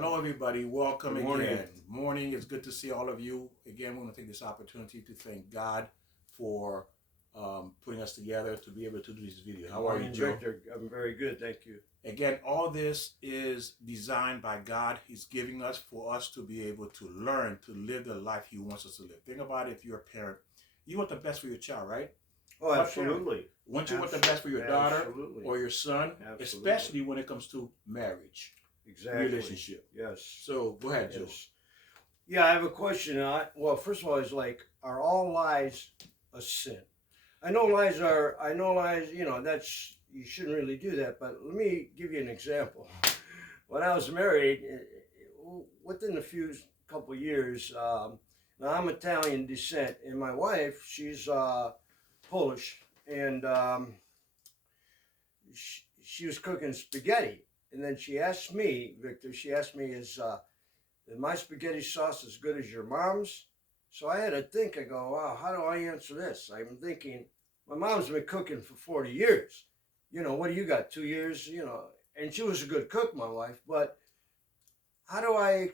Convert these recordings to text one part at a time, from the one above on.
Hello, everybody. Welcome Good morning. again. Morning. It's good to see all of you. Again, we want to take this opportunity to thank God for putting us together to be able to do this video. How are you, Joe? Victor? I'm very good, thank you. Again, all this is designed by God. He's giving us for us to be able to learn to live the life He wants us to live. Think about it. If you're a parent, you want the best for your child, right? Oh, absolutely. Won't you want the best for your daughter Absolutely. or your son, Absolutely. especially when it comes to marriage, Exactly. relationship? Yes. So go ahead, Joe. Yes. Yeah, I have a question. Well, first of all, it's like, are all lies a sin? I know lies. You know, that's you shouldn't really do that. But let me give you an example. When I was married, within a couple years, now I'm Italian descent, and my wife, she's Polish, and she was cooking spaghetti, and then she asked me, Victor, is my spaghetti sauce as good as your mom's? So I had to think. I go, wow, how do I answer this? I'm thinking, my mom's been cooking for 40 years. You know, what do you got? 2 years? You know, and she was a good cook, my wife. But how do I,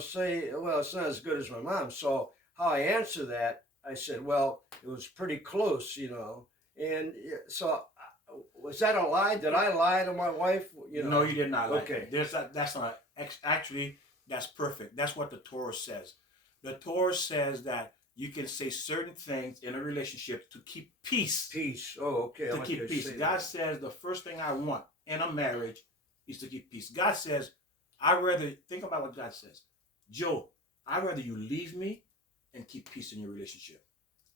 say, well, it's not as good as my mom? So how I answer that, I said, well, it was pretty close, And so was that a lie? Did I lie to my wife? No, you did not lie. Okay. That's not actually that's perfect. That's what the Torah says. The Torah says that you can say certain things in a relationship to keep peace. Peace. Oh, okay. To keep peace. God says the first thing I want in a marriage is to keep peace. God says, think about what God says. Joe, I'd rather you leave me and keep peace in your relationship.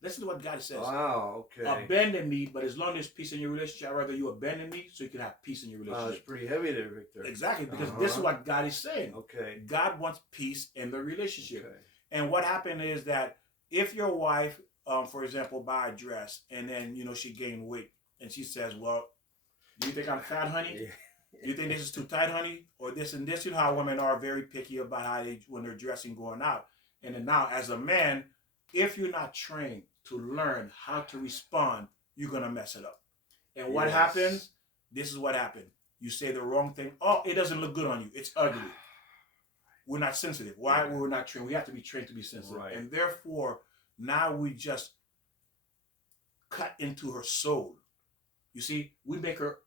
Listen to what God says. Wow, okay. Abandon me, but as long as there's peace in your relationship, I'd rather you abandon me so you can have peace in your relationship. It's pretty heavy there, Victor. Exactly, because this is what God is saying. Okay. God wants peace in the relationship. Okay. And what happened is that if your wife, for example, buy a dress and then, she gained weight and she says, well, do you think I'm fat, honey? Yeah. Do you think this is too tight, honey? Or this and this? You know how women are very picky about when they're dressing going out. And then now, as a man, if you're not trained to learn how to respond, you're going to mess it up. And what happens? This is what happened. You say the wrong thing. Oh, it doesn't look good on you. It's ugly. We're not sensitive. Why? Right. We're not trained. We have to be trained to be sensitive. Right. And therefore, now we just cut into her soul. You see, we make her,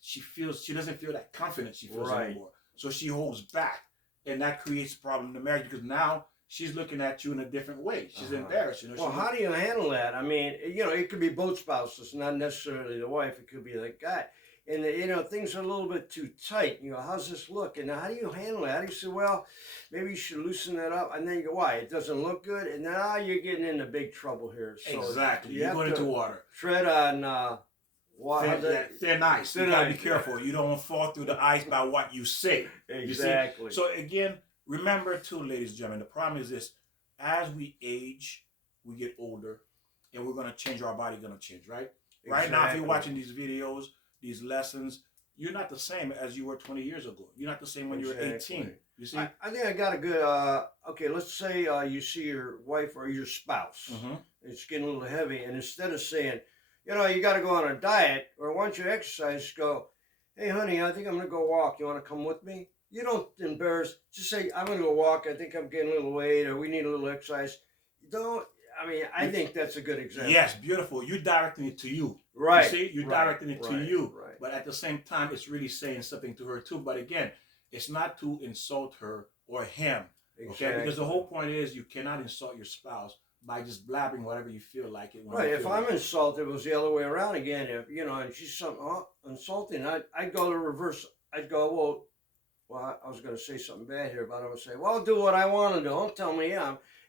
she doesn't feel that confidence she feels anymore. So she holds back. And that creates a problem in the marriage because now she's looking at you in a different way. She's embarrassed. Well, how do you handle that? I mean, it could be both spouses, not necessarily the wife. It could be the guy. And, things are a little bit too tight. How's this look? And how do you handle it? How do you say, well, maybe you should loosen that up? And then you go, why? It doesn't look good? And now you're getting into big trouble here. So exactly. You're going into water. Tread on thin ice. You got to be careful. You don't fall through the ice by what you say. Exactly. You see? So again, remember too, ladies and gentlemen, the problem is this. As we age, we get older, and we're going to change. Our body going to change, right? Exactly. Right now, if you're watching these videos, these lessons, you're not the same as you were 20 years ago. You're not the same when you were 18. You see? I think I got a good, okay, let's say you see your wife or your spouse. Mm-hmm. It's getting a little heavy, and instead of saying, you got to go on a diet, or once you exercise, go, hey, honey, I think I'm going to go walk. You want to come with me? You don't embarrass. Just say, I'm going to go walk. I think I'm getting a little weight, or we need a little exercise. I think that's a good example. Yes, beautiful. You're directing it to you. Right. You see, you're directing it to you. Right. But at the same time, it's really saying something to her too. But again, it's not to insult her or him. Exactly. Okay? Because the whole point is you cannot insult your spouse by just blabbing whatever you feel like it. Right. If I'm insulted, it was the other way around again. If and she's insulting, I'd go to reverse. I'd go, well, I was going to say something bad here, but I'm going to say, well, I'll do what I want to do. Don't tell me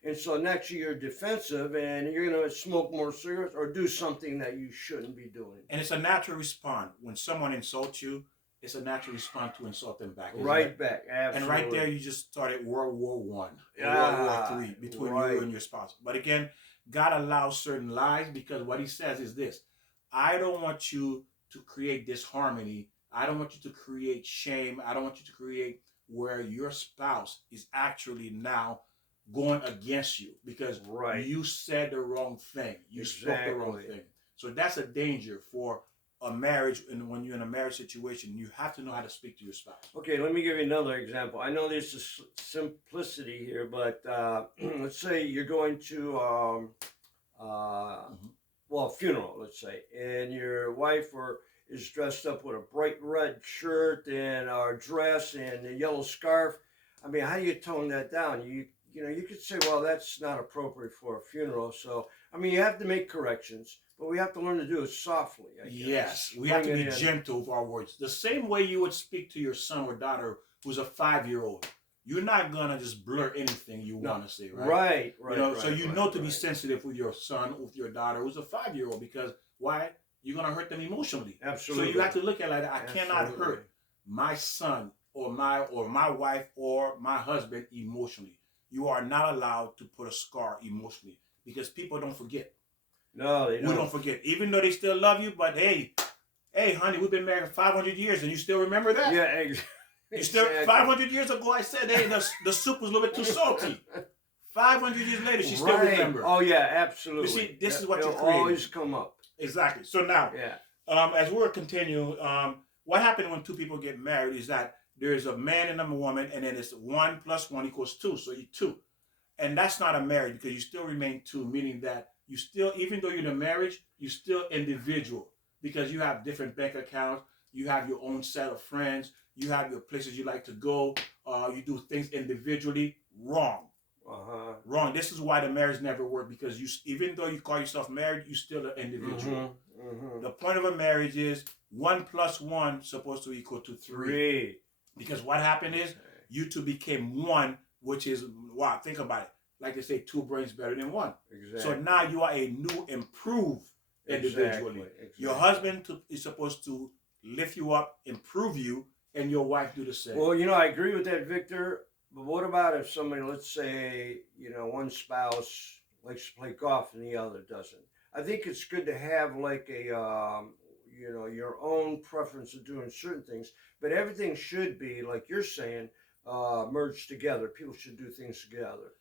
And so next year you're defensive and you're going to smoke more cigarettes or do something that you shouldn't be doing. And it's a natural response. When someone insults you, it's a natural response to insult them back. Right back, absolutely. And right there, you just started World War I, World War III between you and your spouse. But again, God allows certain lies because what he says is this. I don't want you to create disharmony. I don't want you to create shame. I don't want you to create where your spouse is actually now going against you because you said the wrong thing. You spoke the wrong thing. So that's a danger for a marriage, and when you're in a marriage situation, you have to know how to speak to your spouse. Okay, let me give you another example. I know this is simplicity here, but let's say you're going to well, a funeral, let's say, and your wife is dressed up with a bright red shirt and a dress and a yellow scarf. I mean, how do you tone that down? You know, you could say, well, that's not appropriate for a funeral. So, I mean, you have to make corrections, but we have to learn to do it softly. I guess. Yes, we have to Bring be it in. gentle with our words. The same way you would speak to your son or daughter who's a 5-year-old. You're not gonna just blurt anything you want to say, right? Right. You know, so right, you right, know to be right. sensitive with your son, with your daughter who's a 5-year-old, because why? You're gonna hurt them emotionally. Absolutely. So you have to look at it like that. I cannot Absolutely. hurt my son or my wife or my husband emotionally. You are not allowed to put a scar emotionally, because people don't forget. No, they We don't. don't forget, even though they still love you. But hey, honey, we've been married 500 years, and you still remember that? Yeah, You still exactly. 500 years ago, I said, hey, the soup was a little bit too salty. 500 years later, she still Right. remembers. Oh yeah, absolutely. You see, this is what It'll you're creating. always come up. Exactly. So now, Yeah. as we're continuing, what happened when two people get married is that there is a man and a woman, and then it's 1 + 1 = 2. So you're 2. And that's not a marriage, because you still remain 2, meaning that you still, even though you're in a marriage, you're still individual, because you have different bank accounts, you have your own set of friends, you have your places you like to go, you do things individually. Wrong. Wrong. This is why the marriage never worked, because you, even though you call yourself married, you're still an individual. The point of a marriage is 1 + 1 supposed to equal to 3. Because what happened is you two became one, which is, wow, think about it. Like they say, 2 brains better than 1. Exactly. So now you are a new, improved individually. Exactly. Your husband is supposed to lift you up, improve you, and your wife do the same. Well, you know, I agree with that, Victor. But what about if somebody, let's say, you know, one spouse likes to play golf and the other doesn't? I think it's good to have like a, you know, your own preference of doing certain things, but everything should be, like you're saying, merged together. People should do things together.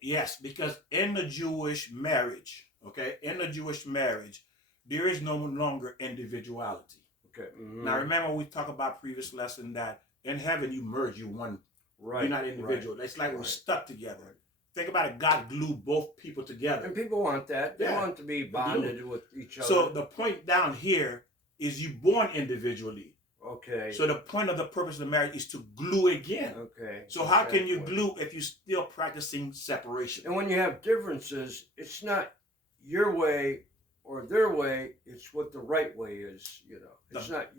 Yes, because in the Jewish marriage, okay, there is no longer individuality. Okay. Now remember, we talked about previous lesson that in heaven you merge, you one. Right. You're not individual. It's like we're stuck together. Think about it. God glued both people together. And people want that. They Yeah. want to be bonded with each other. So the point down here is you born individually. Okay. So the point of the purpose of the marriage is to glue again. Okay. So how can you glue if you're still practicing separation? And when you have differences, it's not your way or their way. It's what the right way is. You know, it's not.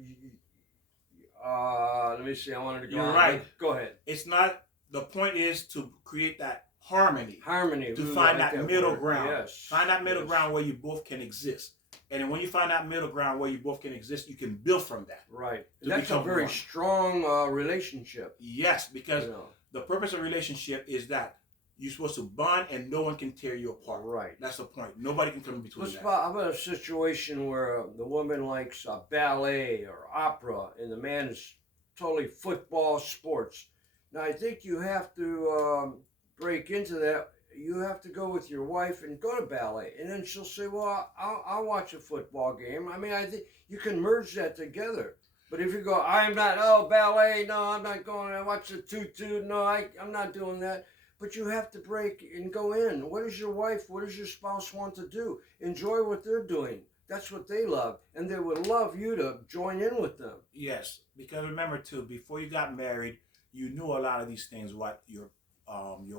Let me see. I wanted to go. You're on. right. Go ahead. It's not. The point is to create that harmony. Harmony. To Ooh, find I like that middle word. ground. Yes. Find that middle Yes. ground where you both can exist. And then when you find that middle ground where you both can exist, you can build from that. Right. To That's a become very one. strong relationship. Yes, because You know. the purpose of relationship is that you're supposed to bond and no one can tear you apart. Right. That's the point. Nobody can come in between that. How about a situation where the woman likes ballet or opera and the man is totally football, sports? Now, I think you have to break into that. You have to go with your wife and go to ballet. And then she'll say, well, I'll watch a football game. I mean, I think you can merge that together. But if you go, I'm not, ballet, no, I'm not going, I watch the tutu, no, I'm not doing that. But you have to break and go in. What does your spouse want to do? Enjoy what they're doing. That's what they love. And they would love you to join in with them. Yes, because remember too, before you got married, you knew a lot of these things, what your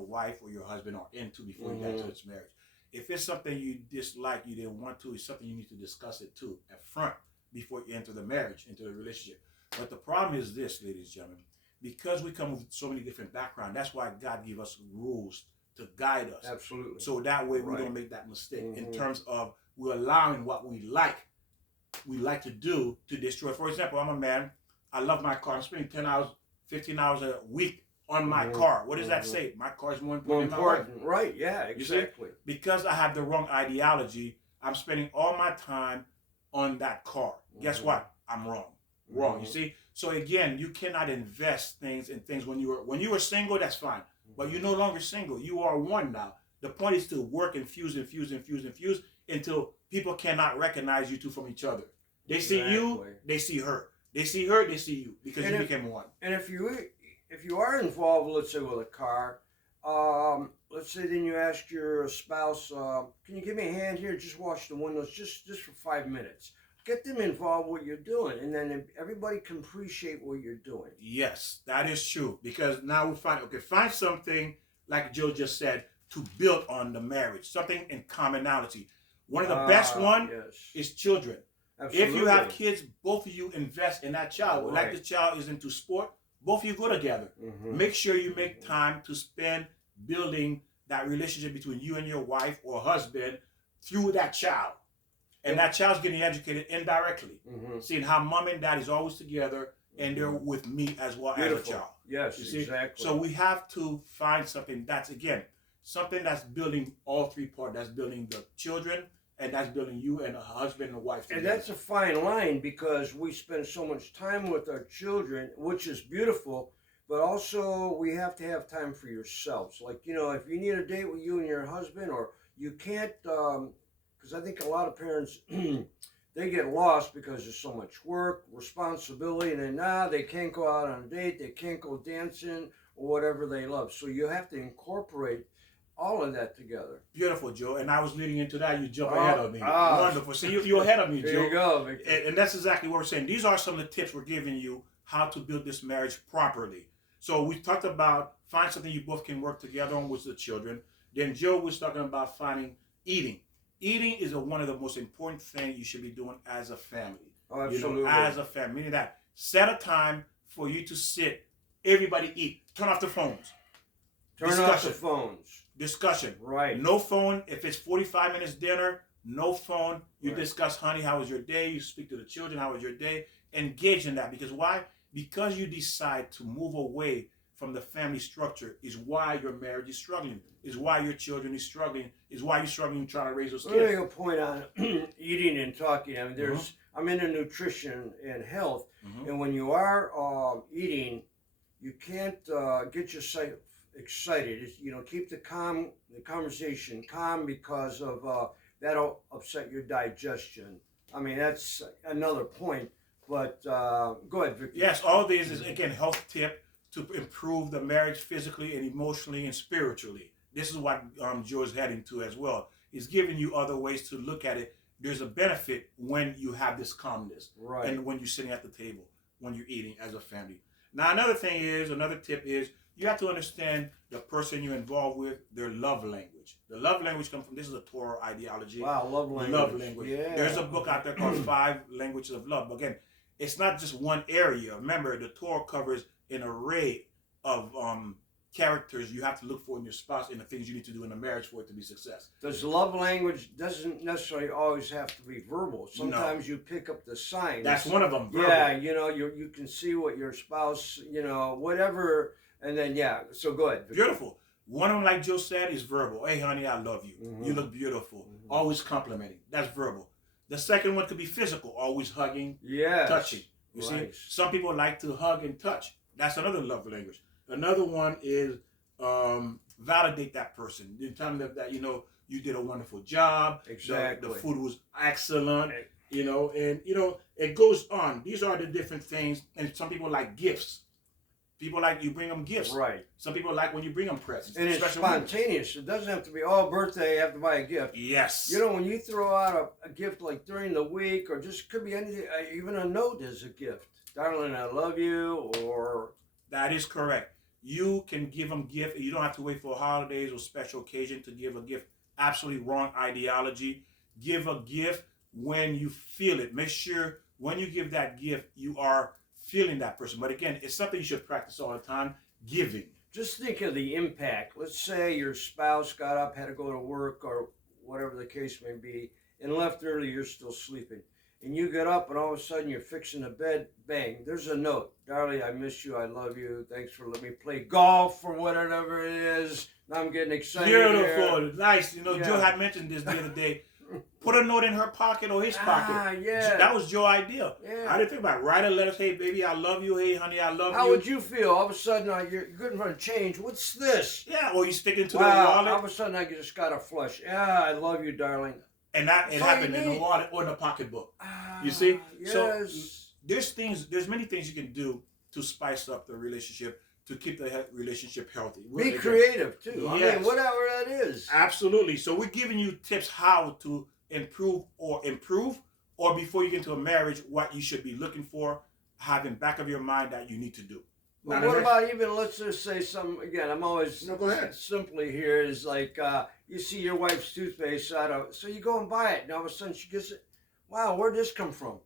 wife or your husband are into before you got to its marriage. If it's something you dislike, you didn't want to, it's something you need to discuss it too at front before you enter the marriage, into the relationship. But the problem is this, ladies and gentlemen, because we come with so many different backgrounds, that's why God gave us rules to guide us. Absolutely. So that way we don't make that mistake in terms of we're allowing what we like to do to destroy. For example, I'm a man, I love my car, I'm spending 10 hours, 15 hours a week on my car. What does that say? My car is more important than my wife. Right, yeah, exactly. Because I have the wrong ideology, I'm spending all my time on that car. Guess what? I'm wrong. Wrong. You see? So again, you cannot invest things in things when you were single, that's fine. But you're no longer single. You are one now. The point is to work and fuse until people cannot recognize you two from each other. They see you, Exactly. they see her. They see her, they see you, because And you if- became one. And if you are involved, let's say with a car, let's say then you ask your spouse, can you give me a hand here? Just wash the windows, just for 5 minutes. Get them involved with what you're doing, and then everybody can appreciate what you're doing. Yes, that is true. Because now we find something like Joe just said to build on the marriage, something in commonality. One of the best one Yes. is children. Absolutely. If you have kids, both of you invest in that child. Like Right. the child is into sport, both of you go together. Mhm. Make sure you make time to spend building that relationship between you and your wife or husband through that child. And that child's getting educated indirectly, Mhm. seeing how mom and dad is always together and they're with me as well as a Beautiful. child. Yes, You see? exactly. So we have to find something that's, again, something that's building all three parts. That's building the children, and that's building you and a husband and a wife together. And that's a fine line because we spend so much time with our children, which is beautiful, but also we have to have time for yourselves. Like, if you need a date with you and your husband, or you can't, because I think a lot of parents, they get lost because there's so much work, responsibility, and then they can't go out on a date, they can't go dancing, or whatever they love. So you have to incorporate all of that together. Beautiful, Joe. And I was leading into that. You jump ahead of me. ah. Wonderful. See, you're ahead of me, Joe. There you go, Victor. And that's exactly what we're saying. These are some of the tips we're giving you how to build this marriage properly. So we talked about find something you both can work together on with the children. Then Joe was talking about finding eating. Eating is one of the most important things you should be doing as a family. Oh, absolutely. As a family. Meaning that set a time for you to sit, everybody eat. Turn off the phones. Turn off Discussion. the phones. Discussion. Right. No phone. If it's 45 minutes dinner, no phone. You Right. discuss, honey, how was your day? You speak to the children, how was your day? Engage in that. Because why? Because you decide to move away from the family structure is why your marriage is struggling, is why your children is struggling, is why you're struggling trying to raise those Let me kids. make a point on eating and talking. I mean, I'm into nutrition and health, Mhm. and when you are eating, you can't get yourself excited. Keep the conversation calm because of that'll upset your digestion. I mean, that's another point. But go ahead, Victor. Yes, all these is, again, health tip to improve the marriage physically and emotionally and spiritually. This is what Joe is heading to as well. He's giving you other ways to look at it. There's a benefit when you have this calmness Right. and when you're sitting at the table, when you're eating as a family. Now, another tip is you have to understand the person you're involved with, their love language. The love language comes from, this is a Torah ideology. Wow, love language. Love language. Yeah. There's a book out there called 5 Languages of Love. But again, it's not just one area. Remember, the Torah covers an array of characters you have to look for in your spouse and the things you need to do in a marriage for it to be success. Does love language doesn't necessarily always have to be verbal. Sometimes you pick up the signs. That's one of them. Verbal. Yeah, you can see what your spouse, whatever, and then So go ahead. Beautiful. One of them, like Joe said, is verbal. Hey, honey, I love you. Mhm. You look beautiful. Mhm. Always complimenting. That's verbal. The second one could be physical. Always hugging, Yes. touching. You Right. see, some people like to hug and touch. That's another love language. Another one is validate that person. You tell them that you did a wonderful job. Exactly. The food was excellent. Right. And it goes on. These are the different things. And some people like gifts. People like you bring them gifts. Right. Some people like when you bring them presents. And it's especially women. spontaneous. It doesn't have to be, birthday, you have to buy a gift. Yes. When you throw out a gift like during the week, or just could be anything, even a note is a gift. Darling, I love you, or... That is correct. You can give them gift. You don't have to wait for holidays or special occasion to give a gift. Absolutely wrong ideology. Give a gift when you feel it. Make sure when you give that gift, you are feeling that person. But again, it's something you should practice all the time. Giving. Just think of the impact. Let's say your spouse got up, had to go to work, or whatever the case may be, and left early, you're still sleeping. And you get up, and all of a sudden you're fixing the bed, bang, there's a note. Darling, I miss you, I love you, thanks for letting me play golf, or whatever it is. Now I'm getting excited. Beautiful. Here. Nice. Yeah. Joe had mentioned this the other day. Put a note in her pocket or his pocket. Yeah. That was Joe's idea. Yeah. I didn't think about it. Write a letter, say, baby, I love you. Hey, honey, I love How you. would you feel? All of a sudden, you're good for a change. What's this? Yeah, or you stick it into the Wow, wallet. all of a sudden I just got a flush. Yeah, I love you, darling. And that it That's all you happened in the need. wallet or in the pocketbook. Ah, You see? So yes. there's many things you can do to spice up the relationship to keep the relationship healthy. Be Again, creative too. I yes. mean, whatever that is. absolutely. So we're giving you tips how to improve, or before you get into a marriage, what you should be looking for, having back of your mind that you need to do. But Now, what the next- about even, let's just say some, again, I'm always No, go ahead. simply here is like, you see your wife's toothpaste out of, so you go and buy it, and all of a sudden she gets it. Wow, where'd this come from?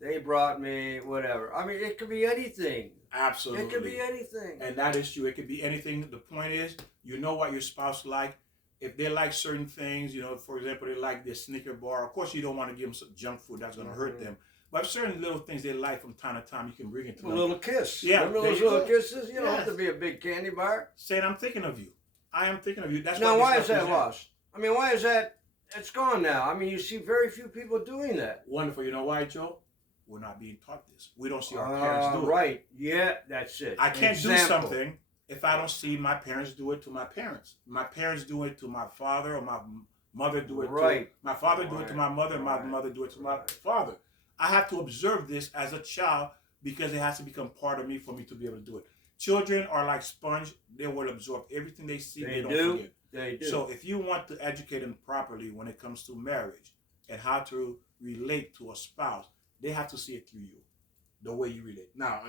They brought me whatever. I mean, it could be anything. Absolutely. It could be anything. And that is true. It could be anything. The point is, you know what your spouse like. If they like certain things, for example, they like this Snicker bar. Of course, you don't want to give them some junk food that's going to hurt them. But certain little things they like from time to time, you can bring it to A them. little kiss. Yeah, Remember there those you little go. kisses? You don't have Yes. to be a big candy bar. Saying, I'm thinking of you. I am thinking of you. That's Now, what why this is that represents. lost? I mean, why is that? It's gone now. I mean, you see very few people doing that. Wonderful. You know why, Joe? We're not being taught this. We don't see our parents do it. Right. Yeah, that's it. I can't do Example. something if I don't see my parents do it to my parents. My parents do it to my father, or my mother do it Right. to my father, do it to my mother, and my Right. mother do it to my Right. father. I have to observe this as a child because it has to become part of me for me to be able to do it. Children are like sponge. They will absorb everything they see. They don't do. forget. They do. So if you want to educate them properly when it comes to marriage and how to relate to a spouse, they have to see it through you, the way you relate. Now,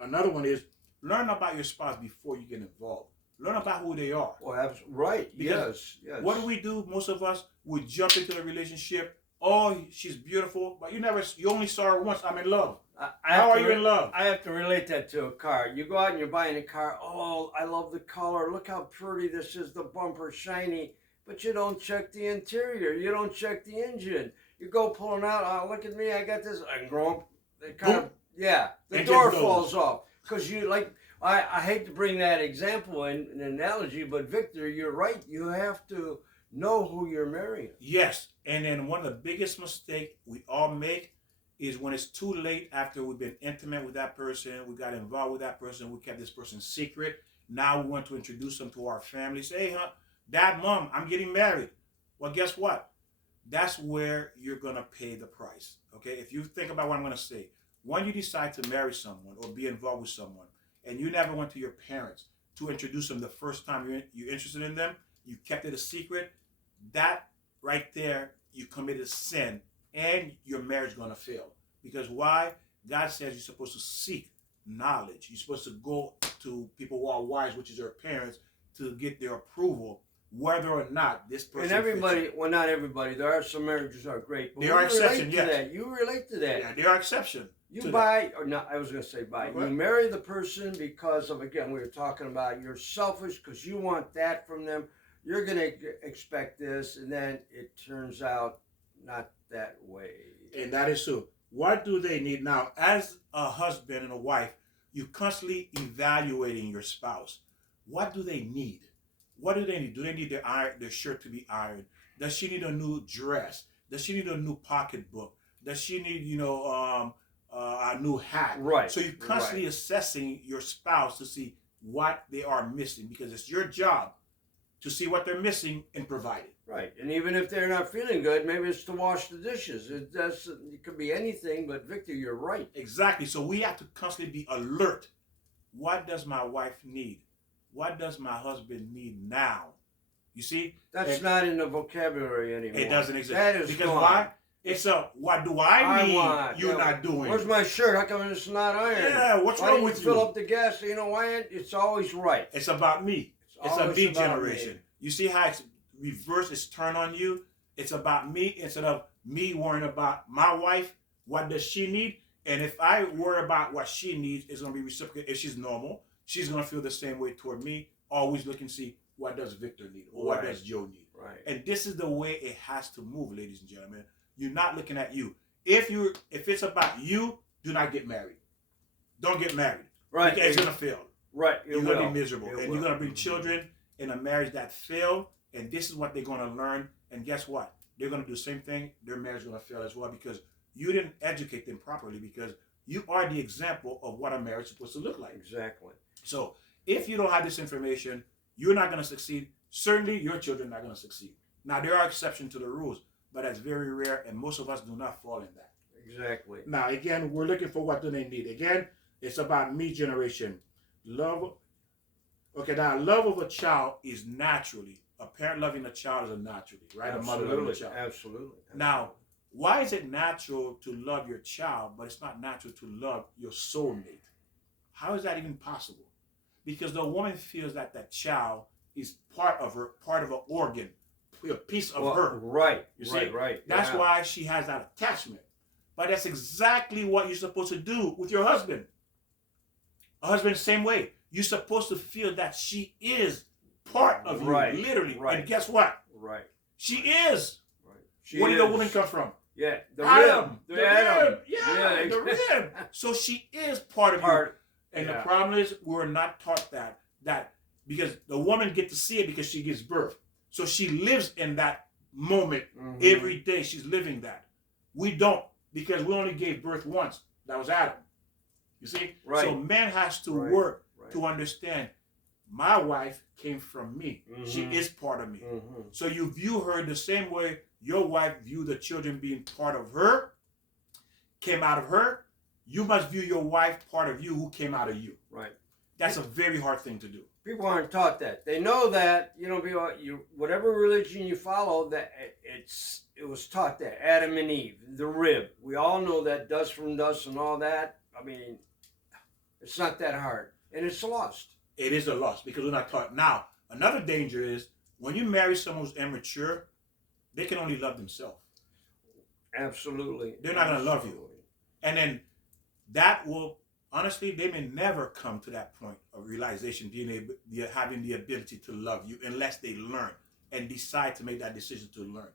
another one is learn about your spouse before you get involved. Learn about who they are. Well, right. Because Yes. What do? Most of us would jump into a relationship. Oh, she's beautiful, but you only saw her once. I'm in love. How are you in love? I have to relate that to a car. You go out and you're buying a car. Oh, I love the color. Look how pretty this is. The bumper shiny. But you don't check the interior. You don't check the engine. You go pulling out. Oh, look at me. I got this. And grump. They kind of, yeah. The Engine door goes. falls off. Because you like, I hate to bring that example in an analogy, but Victor, you're right. You have to know who you're marrying. Yes. And then one of the biggest mistakes we all make is when it's too late after we've been intimate with that person, we got involved with that person, we kept this person secret. Now we want to introduce them to our family. Say, hey, Dad, Mom, I'm getting married. Well, guess what? That's where you're going to pay the price. Okay? If you think about what I'm going to say, when you decide to marry someone or be involved with someone, and you never went to your parents to introduce them the first time you're interested in them, you kept it a secret, that right there, you committed sin, and your marriage is going to fail. Because why? God says you're supposed to seek knowledge. You're supposed to go to people who are wise, which is your parents, to get their approval, whether or not this person And everybody, fits well, not everybody. There are some marriages that are great. But There are you relate exceptions, to yes. that. You relate to that. you. Yeah, there are exceptions. You to buy, or not, I was going to say buy. Go You ahead. marry the person because of, again, we were talking about you're selfish because you want that from them. You're going to expect this, and then it turns out not that way. And that is true. What do they need now? As a husband and a wife, you're constantly evaluating your spouse. What do they need? What do they need? Do they need their shirt to be ironed? Does she need a new dress? Does she need a new pocketbook? Does she need, a new hat? Right. So you're constantly assessing your spouse to see what they are missing, because it's your job to see what they're missing and provide it. Right. And even if they're not feeling good, maybe it's to wash the dishes. It could be anything, but Victor, you're right. Exactly. So we have to constantly be alert. What does my wife need? What does my husband need now? You see? That's not in the vocabulary anymore. It doesn't exist. That is because gone. why? It's a what do I need want. you're Yeah, not doing. Where's my shirt? How come it's not ironed? Yeah, what's why wrong didn't with you fill you? up the gas? You know why? It's always right. It's about me. It's a always me about generation. me. You see how it's reversed, it's turned on you? It's about me instead of me worrying about my wife. What does she need? And if I worry about what she needs, it's going to be reciprocated. If she's normal, she's going to feel the same way toward me, always looking to see what does Victor need or what Right. does Joe need. Right. And this is the way it has to move, ladies and gentlemen. You're not looking at you. If it's about you, do not get married. Don't get married. Right. Because it's going to fail. Right. You're going to be miserable. It And will. you're going to bring children in a marriage that fail. And this is what they're going to learn. And guess what? They're going to do the same thing. Their marriage is going to fail as well because you didn't educate them properly, because you are the example of what a marriage is supposed to look like. Exactly. So if you don't have this information, you're not going to succeed. Certainly, your children are not going to succeed. Now there are exceptions to the rules, but that's very rare, and most of us do not fall in that. Exactly. Now again, we're looking for what do they need. Again, it's about me generation. Love. Okay, now love of a child is naturally a parent loving a child is a naturally, right? A mother loving a child. Absolutely. Now, why is it natural to love your child, but it's not natural to love your soulmate? How is that even possible? Because the woman feels that that child is part of her, part of an organ, a piece of her. Right. You see? Right. That's why she has that attachment. But that's exactly what you're supposed to do with your husband. A husband, same way. You're supposed to feel that she is part of you, literally. Right. And guess what? Right. She is. Right. Where did the woman come from? Yeah, the Adam. rib. The rib. Yeah, the rib. So she is part of you. And the problem is we're not taught that because the woman gets to see it because she gives birth. So she lives in that moment every day. She's living that. We don't because we only gave birth once. That was Adam. You see? Right. So man has to work to understand my wife came from me. She is part of me. So you view her the same way your wife viewed the children being part of her, came out of her. You must view your wife part of you who came out of you. Right. That's a very hard thing to do. People aren't taught that. They know that, whatever religion you follow, that it was taught that. Adam and Eve, the rib. We all know that, dust from dust and all that. I mean, it's not that hard. And it's lost. It is a loss because we're not taught. Now, another danger is when you marry someone who's immature, they can only love themselves. Absolutely. They're not going to love you. And then that will, honestly, they may never come to that point of realization, having the ability to love you unless they learn and decide to make that decision to learn.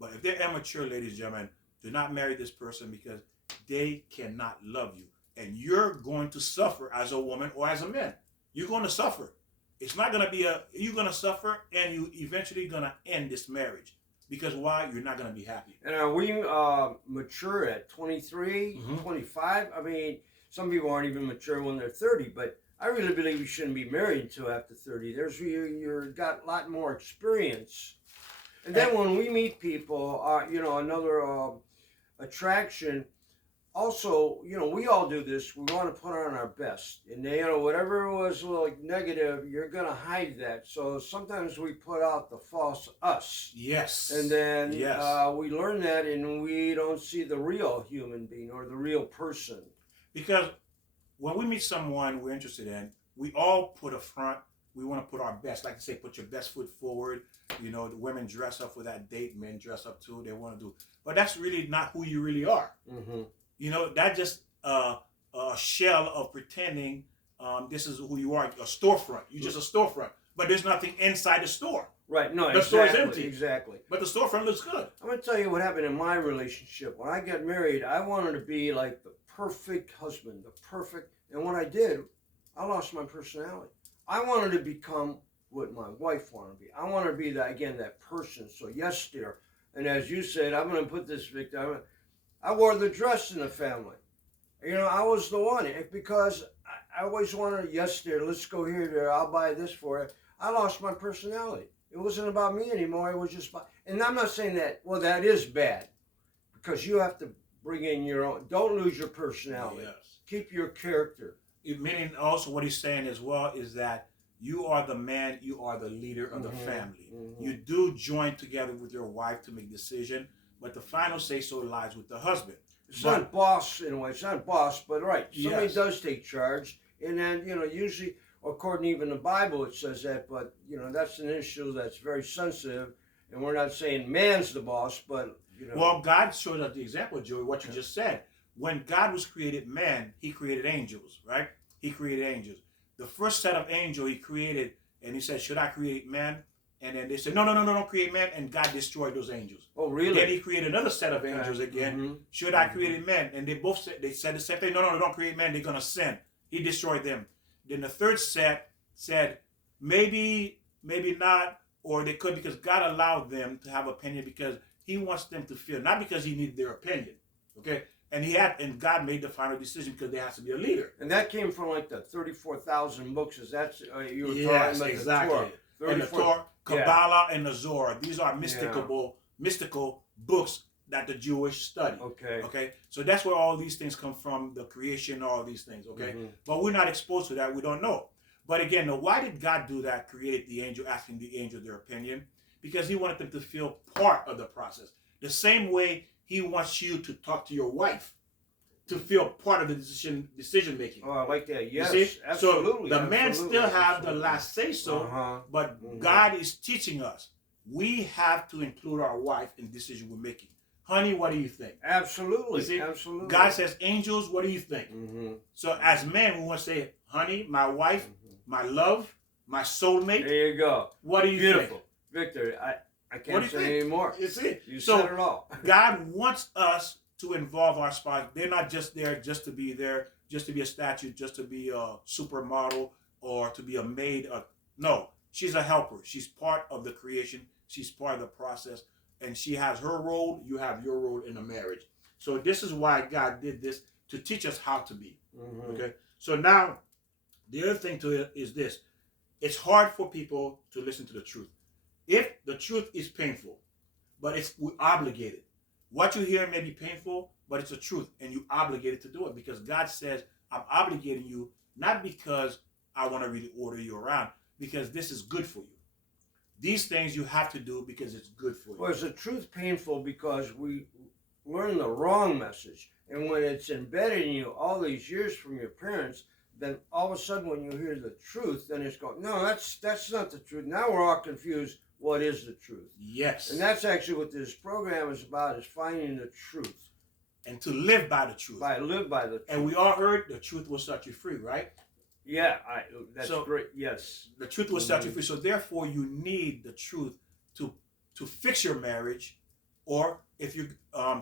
But if they're immature, ladies and gentlemen, do not marry this person because they cannot love you. And you're going to suffer as a woman or as a man. You're going to suffer. It's not going to be you're going to suffer and you eventually going to end this marriage. Because why? You're not going to be happy. And are we mature at 23, 25? I mean, some people aren't even mature when they're 30, but I really believe you shouldn't be married until after 30. You've got a lot more experience. And then when we meet people, another attraction, also, we all do this. We want to put on our best. And, whatever was like negative, you're going to hide that. So sometimes we put out the false us. Yes. And then we learn that and we don't see the real human being or the real person. Because when we meet someone we're interested in, we all put a front. We want to put our best. Like I say, put your best foot forward. The women dress up for that date. Men dress up too. They want to do. But that's really not who you really are. That's just a shell of pretending this is who you are, a storefront. You're just a storefront. But there's nothing inside the store. Right, no, the store is empty. Exactly. But the storefront looks good. I'm going to tell you what happened in my relationship. When I got married, I wanted to be like the perfect husband, and when I did, I lost my personality. I wanted to become what my wife wanted to be. I wanted to be, that person. So yes, dear. And as you said, I'm going to put this, Victor, I wore the dress in the family. I was the one because I always wanted, yes, dear, let's go here, there. I'll buy this for you. I lost my personality. It wasn't about me anymore. It was just about, and I'm not saying that, that is bad because you have to bring in your own. Don't lose your personality. Yes. Keep your character. Meaning also what he's saying as well is that you are the man, you are the leader of the family. You do join together with your wife to make decision. But the final say-so lies with the husband. It's not boss in a way. It's not boss, but somebody does take charge. And then, usually, according to even the Bible, it says that. But, that's an issue that's very sensitive. And we're not saying man's the boss, but, Well, God showed us the example, Joey, what you just said. When God was created man, he created angels, right? He created angels. The first set of angels he created, and he said, should I create man? And then they said, no, don't create man. And God destroyed those angels. Oh, really? Then he created another set of angels again. Should I create man? And they said the same thing. No, don't create man. They're going to sin. He destroyed them. Then the third set said, maybe not, or they could because God allowed them to have opinion because he wants them to feel, not because he needed their opinion. Okay? And God made the final decision because there has to be a leader. And that came from like the 34,000 books. Is that you were talking about? Exactly. The Torah. and the 34 Torah, yeah. Kabbalah, and the Zohar. These are Yeah. mystical books that the Jewish study. Okay. Okay, so that's where all these things come from, the creation, all these things. Okay, Mhm. but we're not exposed to that. We don't know. But again, why did God do that? Created the angel, asking the angel their opinion, because He wanted them to feel part of the process. The same way He wants you to talk to your wife, to feel part of the decision making. Oh, I like that. Yes, You see? absolutely. So the men absolutely, still have the absolutely. last say so, Uh-huh. but Mhm. God is teaching us we have to include our wife in the decision we're making. Honey, what do you think? Absolutely. You see? Absolutely. God says, angels, what do you think? Mm-hmm. So as men, we want to say, honey, my wife, my love, my soulmate. There you go. What do you Beautiful. think? Victor, I What do can't you say think? any more. You see? You So said it all. God wants us to involve our spouse. They're not just there just to be there, just to be a statue, just to be a supermodel or to be a maid. No, she's a helper. She's part of the creation. She's part of the process. And she has her role. You have your role in a marriage. So this is why God did this, to teach us how to be. Mm-hmm. Okay. So now, the other thing to it is this. It's hard for people to listen to the truth. If the truth is painful, but we're obligated. What you hear may be painful, but it's the truth, and you're obligated to do it because God says, I'm obligating you, not because I want to really order you around, because this is good for you. These things you have to do because it's good for you. Well, is the truth painful because we learn the wrong message? And when it's embedded in you all these years from your parents, then all of a sudden when you hear the truth, then it's going, no, that's not the truth. Now we're all confused. What is the truth? Yes. And that's actually what this program is about, is finding the truth. And to live by the truth. Live by the truth. And we all heard the truth will set you free, right? Yeah, that's great. Yes. The truth will set you free. So therefore you need the truth to fix your marriage, or if you're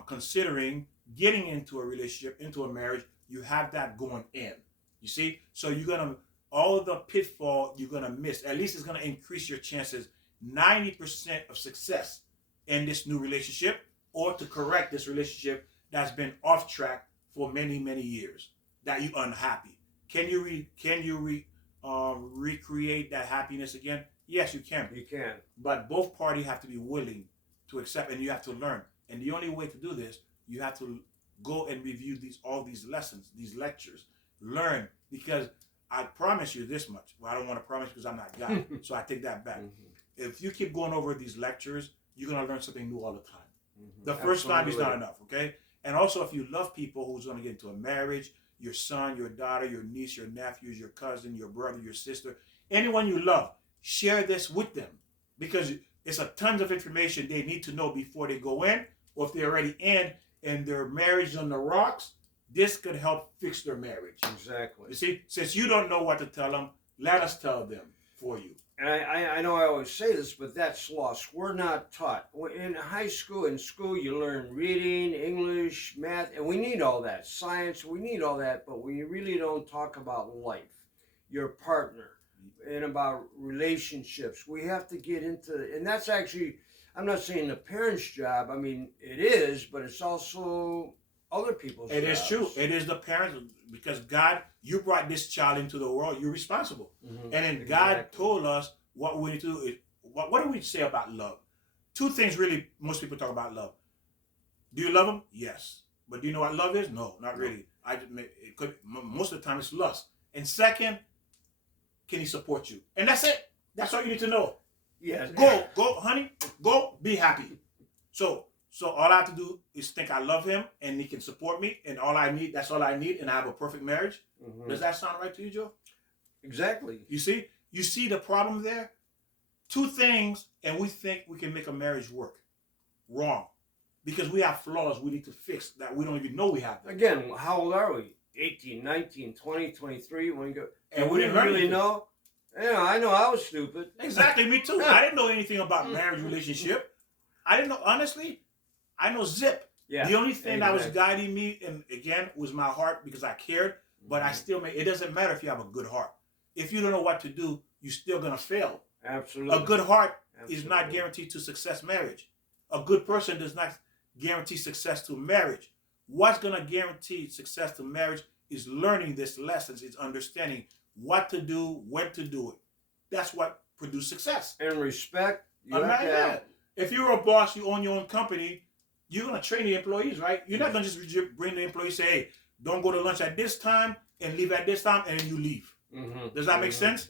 considering getting into a relationship, into a marriage, you have that going in. You see? So you're going to, all of the pitfall you're going to miss. At least it's going to increase your chances 90% of success in this new relationship, or to correct this relationship that's been off track for many, many years, that you're unhappy. Can you recreate that happiness again? Yes, you can. You can. But both parties have to be willing to accept, and you have to learn. And the only way to do this, you have to go and review all these lessons, these lectures. Learn, because I promise you this much. Well, I don't want to promise because I'm not God, so I take that back. If you keep going over these lectures, you're going to learn something new all the time. The first time is not enough, okay? And also, if you love people who's going to get into a marriage, your son, your daughter, your niece, your nephews, your cousin, your brother, your sister, anyone you love, share this with them, because it's a tons of information they need to know before they go in, or if they're already in and their marriage is on the rocks. This could help fix their marriage. Exactly. You see, since you don't know what to tell them, let us tell them for you. And I know I always say this, but that's lost. We're not taught. In high school, in school, you learn reading, English, math, and we need all that. Science, we need all that, but we really don't talk about life, your partner, and about relationships. We have to get into, and that's actually, I'm not saying the parents' job. I mean, it is, but it's also other people's jobs. It is true. It is the parents, because God, you brought this child into the world. You're responsible. And then God told us what we need to do. What do we say about love? Two things really most people talk about love. Do you love them? Yes. But do you know what love is? No, not really. Most of the time it's lust. And second, can he support you? And that's it. That's all you need to know. Yes. Go, honey. Go, be happy. So all I have to do is think I love him and he can support me, and that's all I need, and I have a perfect marriage. Does that sound right to you, Joe? Exactly. You see the problem there? Two things, and we think we can make a marriage work. Wrong. Because we have flaws we need to fix that we don't even know we have them. Again, how old are we? 18, 19, 20, 23, when you go, and we didn't really know. Yeah, I know I was stupid. Exactly, me too. I didn't know anything about marriage relationship. I didn't know, honestly, I know zip. Yeah, the only thing that was guiding me, and again, was my heart, because I cared, but I still it doesn't matter if you have a good heart. If you don't know what to do, you're still going to fail. Absolutely. A good heart is not guaranteed to success marriage. A good person does not guarantee success to marriage. What's going to guarantee success to marriage is learning these lessons, is understanding what to do, when to do it. That's what produce success. And respect. You I'm have not to have, that. If you're a boss, you own your own company, you're gonna train the employees, right? You're not gonna just bring the employees, say, hey, don't go to lunch at this time and leave at this time, and then you leave. Does that make sense?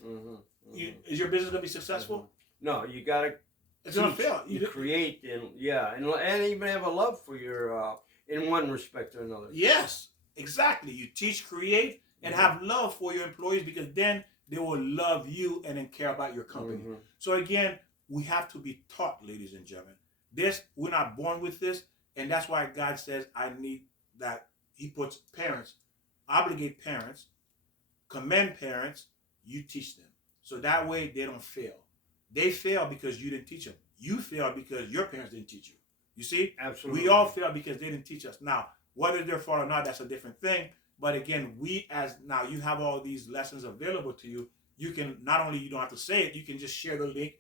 Is your business gonna be successful? No, you gotta. It's gonna fail. You create and even have a love for your in one respect or another. Yes, exactly. You teach, create, and have love for your employees, because then they will love you and then care about your company. So again, we have to be taught, ladies and gentlemen. We're not born with this, and that's why God says I need that. He puts parents, obligate parents, commend parents, you teach them. So that way they don't fail. They fail because you didn't teach them. You fail because your parents didn't teach you. You see? Absolutely. We all fail because they didn't teach us. Now, whether they're fault or not, that's a different thing. But again, now you have all these lessons available to you. You can, not only you don't have to say it, you can just share the link,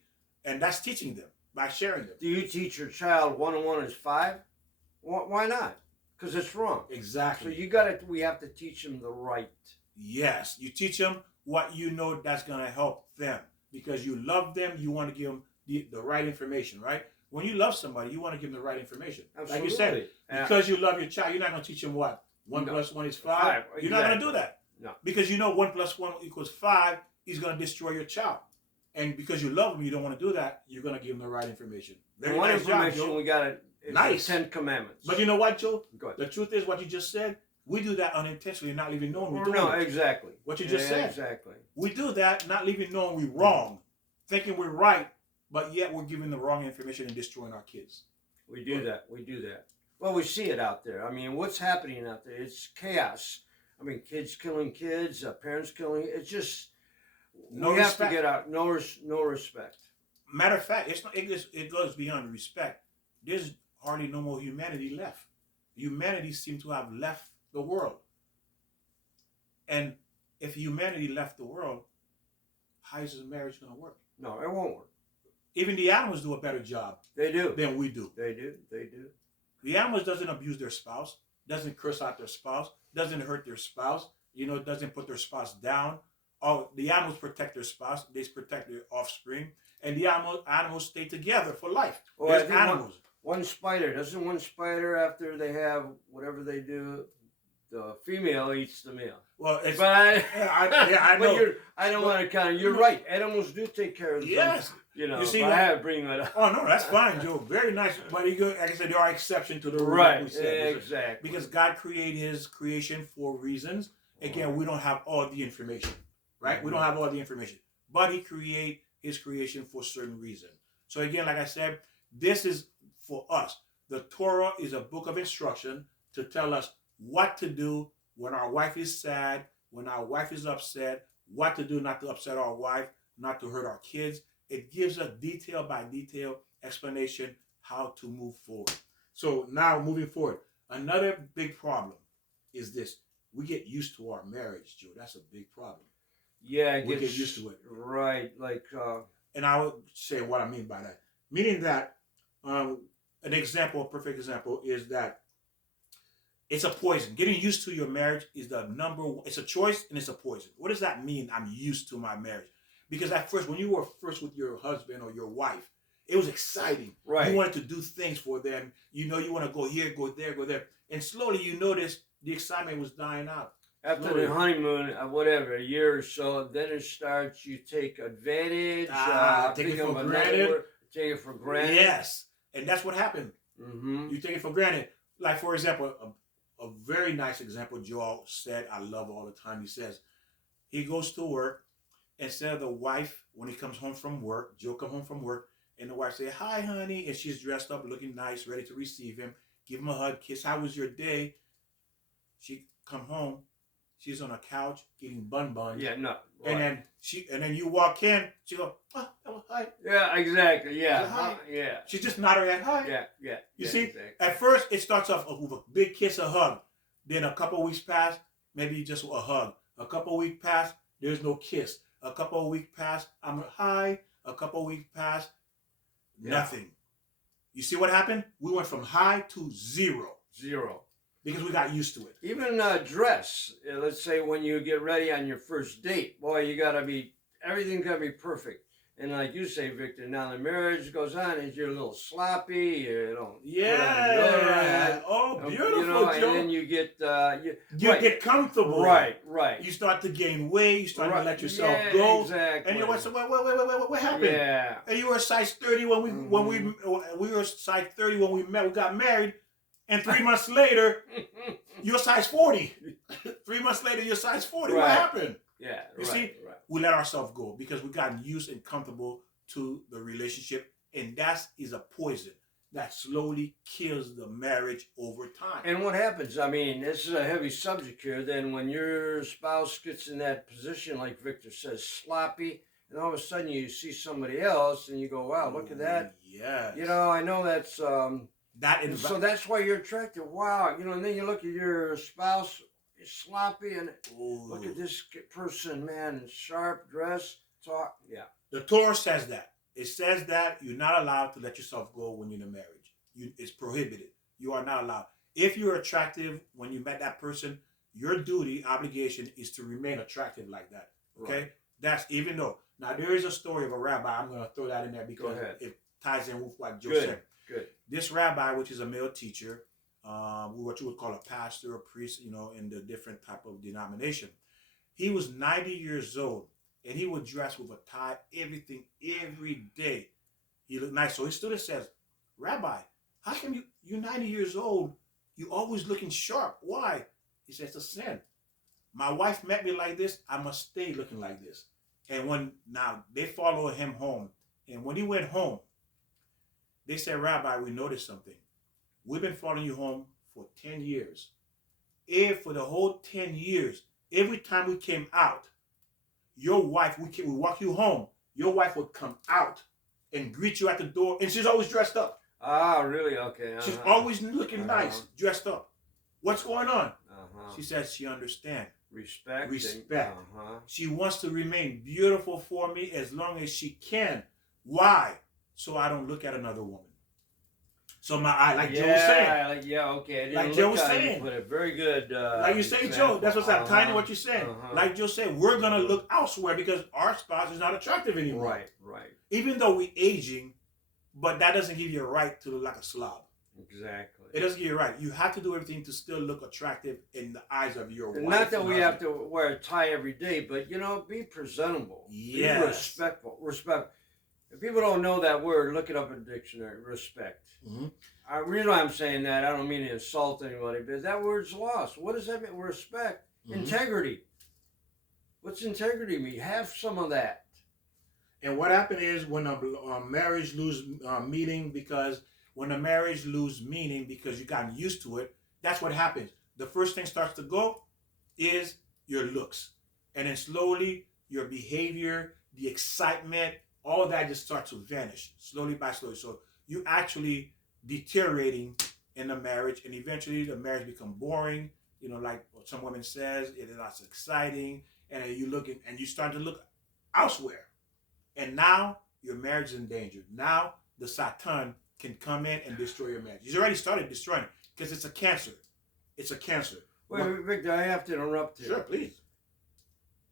and that's teaching them by sharing them. Do you teach your child 1 and 1 is 5? Why not? Because it's wrong. Exactly. So we have to teach them the right. Yes, you teach them what you know that's going to help them, because you love them. You want to give them the right information, right? When you love somebody, you want to give them the right information. Absolutely. Like you said, because you love your child, you're not going to teach them what 1 plus 1 is 5. Exactly. You're not going to do that. No. Because you know 1 plus 1 equals 5 is going to destroy your child. And because you love them, you don't want to do that. You're going to give them the right information. Very nice information job, Joe. We got it. Nice. 10 Commandments. But you know what, Joe? Go ahead. The truth is, what you just said, we do that unintentionally, not even knowing we're doing No, it. exactly. What you just said. Exactly. We do that, not even knowing we're wrong, thinking we're right, but yet we're giving the wrong information and destroying our kids. We do that. We do that. Well, we see it out there. I mean, what's happening out there? It's chaos. I mean, kids killing kids, parents killing. It's just No we respect. have to get out. No respect. Matter of fact, it goes beyond respect. There's hardly no more humanity left. Humanity seems to have left the world. And if humanity left the world, how is the marriage going to work? No, it won't work. Even the animals do a better job They do. than we do. They do. They do. The animals doesn't abuse their spouse, doesn't curse out their spouse, doesn't hurt their spouse, doesn't put their spouse down. The animals protect their spouse, they protect their offspring, and the animals stay together for life. Well, There's I think animals. One spider, doesn't one spider, after they have whatever they do, the female eats the male? Well, it's, But I know. But I don't want to kind of. You're right. Animals do take care of themselves. Yes. You see, but I have to bring that up. Oh no, that's fine, Joe. Very nice. But like I said, there are exceptions to the rule. Right. Like we said. Exactly. Because God created His creation for reasons. Again, we don't have all the information, right? We don't have all the information, but He created His creation for certain reasons. So again, like I said, this is for us. The Torah is a book of instruction to tell us what to do when our wife is sad, when our wife is upset, what to do not to upset our wife, not to hurt our kids. It gives us detail by detail explanation how to move forward. So now moving forward, another big problem is this. We get used to our marriage, Joe. That's a big problem. Yeah, we get used to it. Right, like. And I would say what I mean by that. Meaning that a perfect example is that it's a poison. Getting used to your marriage is the number one. It's a choice and it's a poison. What does that mean? I'm used to my marriage. Because at first, when you were first with your husband or your wife, it was exciting. Right. You wanted to do things for them. You want to go here, go there, go there. And slowly you notice the excitement was dying out. After the honeymoon, whatever, a year or so, then it starts, you take advantage. Take it for granted. Take it for granted. Yes. And that's what happened. Mm-hmm. You take it for granted. Like, for example, a very nice example Joel said, I love all the time. He says, he goes to work. Instead of the wife, when he comes home from work, Joe come home from work, and the wife say, hi, honey, and she's dressed up, looking nice, ready to receive him, give him a hug, kiss, how was your day? She come home, she's on a couch eating bun. Yeah, no. Right. And then you walk in, she go, oh, hi. Yeah, exactly. Yeah. Hi. Yeah. She just nod her head, hi. Yeah. You see, exactly. At first it starts off with a big kiss, a hug. Then a couple of weeks pass, maybe just a hug. A couple of weeks pass, there's no kiss. A couple of weeks pass, I'm hi. A couple of weeks pass, nothing. You see what happened? We went from high to zero. Because we got used to it. Even dress. Let's say when you get ready on your first date, boy, everything's gotta be perfect. And like you say, Victor, now the marriage goes on, and you're a little sloppy, you don't Yeah. Oh, beautiful, you know, Joe. and then you get You right. get comfortable. Right. You start to gain weight. You start to let yourself yeah, go. Exactly. And you're like, so what happened? Yeah. And you were a size 30 when we were size 30 when we got married, and 3 months later you're size 40. 3 months later you're size 40. Right. What happened? Yeah. You see, we let ourselves go because we gotten used and comfortable to the relationship, and that is a poison that slowly kills the marriage over time. And what happens? I mean, this is a heavy subject here. Then when your spouse gets in that position, like Victor says, sloppy, and all of a sudden you see somebody else, and you go, "Wow, look at that!" Yeah. You know, I know that's so that's why you're attracted. Wow, you know, and then you look at your spouse, is sloppy, and look at this person, man, in sharp dress, talk. Yeah. The Torah says that. It says that you're not allowed to let yourself go when you're in a marriage. It's prohibited. You are not allowed. If you're attractive when you met that person, your duty, obligation is to remain attractive like that. Okay? Right. That's even though. Now, there is a story of a rabbi. I'm going to throw that in there because it ties in with what Joe said. Good. This rabbi, which is a male teacher, what you would call a pastor, a priest, you know, in the different type of denomination. He was 90 years old, and he would dress with a tie, everything, every day. He looked nice. So his student says, "Rabbi, how come you're 90 years old, you always looking sharp? Why?" He says, "It's a sin. My wife met me like this, I must stay looking like this." And now they followed him home. And when he went home, they said, "Rabbi, we noticed something. We've been following you home for 10 years. If for the whole 10 years, every time we came out, your wife, we walk you home, your wife would come out and greet you at the door, and she's always dressed up." Ah, really? Okay. She's always looking nice, dressed up. What's going on? She says she understands. Respect. She wants to remain beautiful for me as long as she can. Why? So I don't look at another woman. So my eye, like Joe was saying. Okay. Like Joe was saying. But a very good. Like you say, Joe, that's what's up. Tying what you're saying. Like Joe said, we're going to look elsewhere because our spouse is not attractive anymore. Right. Even though we're aging, but that doesn't give you a right to look like a slob. Exactly. It doesn't give you a right. You have to do everything to still look attractive in the eyes of your wife. Not that we have to wear a tie every day, but, you know, be presentable. Yes. Be respectful. If people don't know that word, look it up in the dictionary. Respect. Mm-hmm. The reason why I'm saying that, I don't mean to insult anybody, but that word's lost. What does that mean? Respect. Mm-hmm. Integrity. What's integrity mean? Have some of that. And what happened is when a marriage lose meaning because when a marriage lose meaning because you gotten used to it, that's what happens. The first thing starts to go is your looks. And then slowly your behavior, the excitement, all that just starts to vanish slowly by slowly. So you actually deteriorating in the marriage, and eventually the marriage become boring. You know, like what some women says, it is not exciting, and you looking and you start to look elsewhere. And now your marriage is in danger. Now the Satan can come in and destroy your marriage. He's already started destroying it because it's a cancer. It's a cancer. Wait, Victor, I have to interrupt here. Sure, please.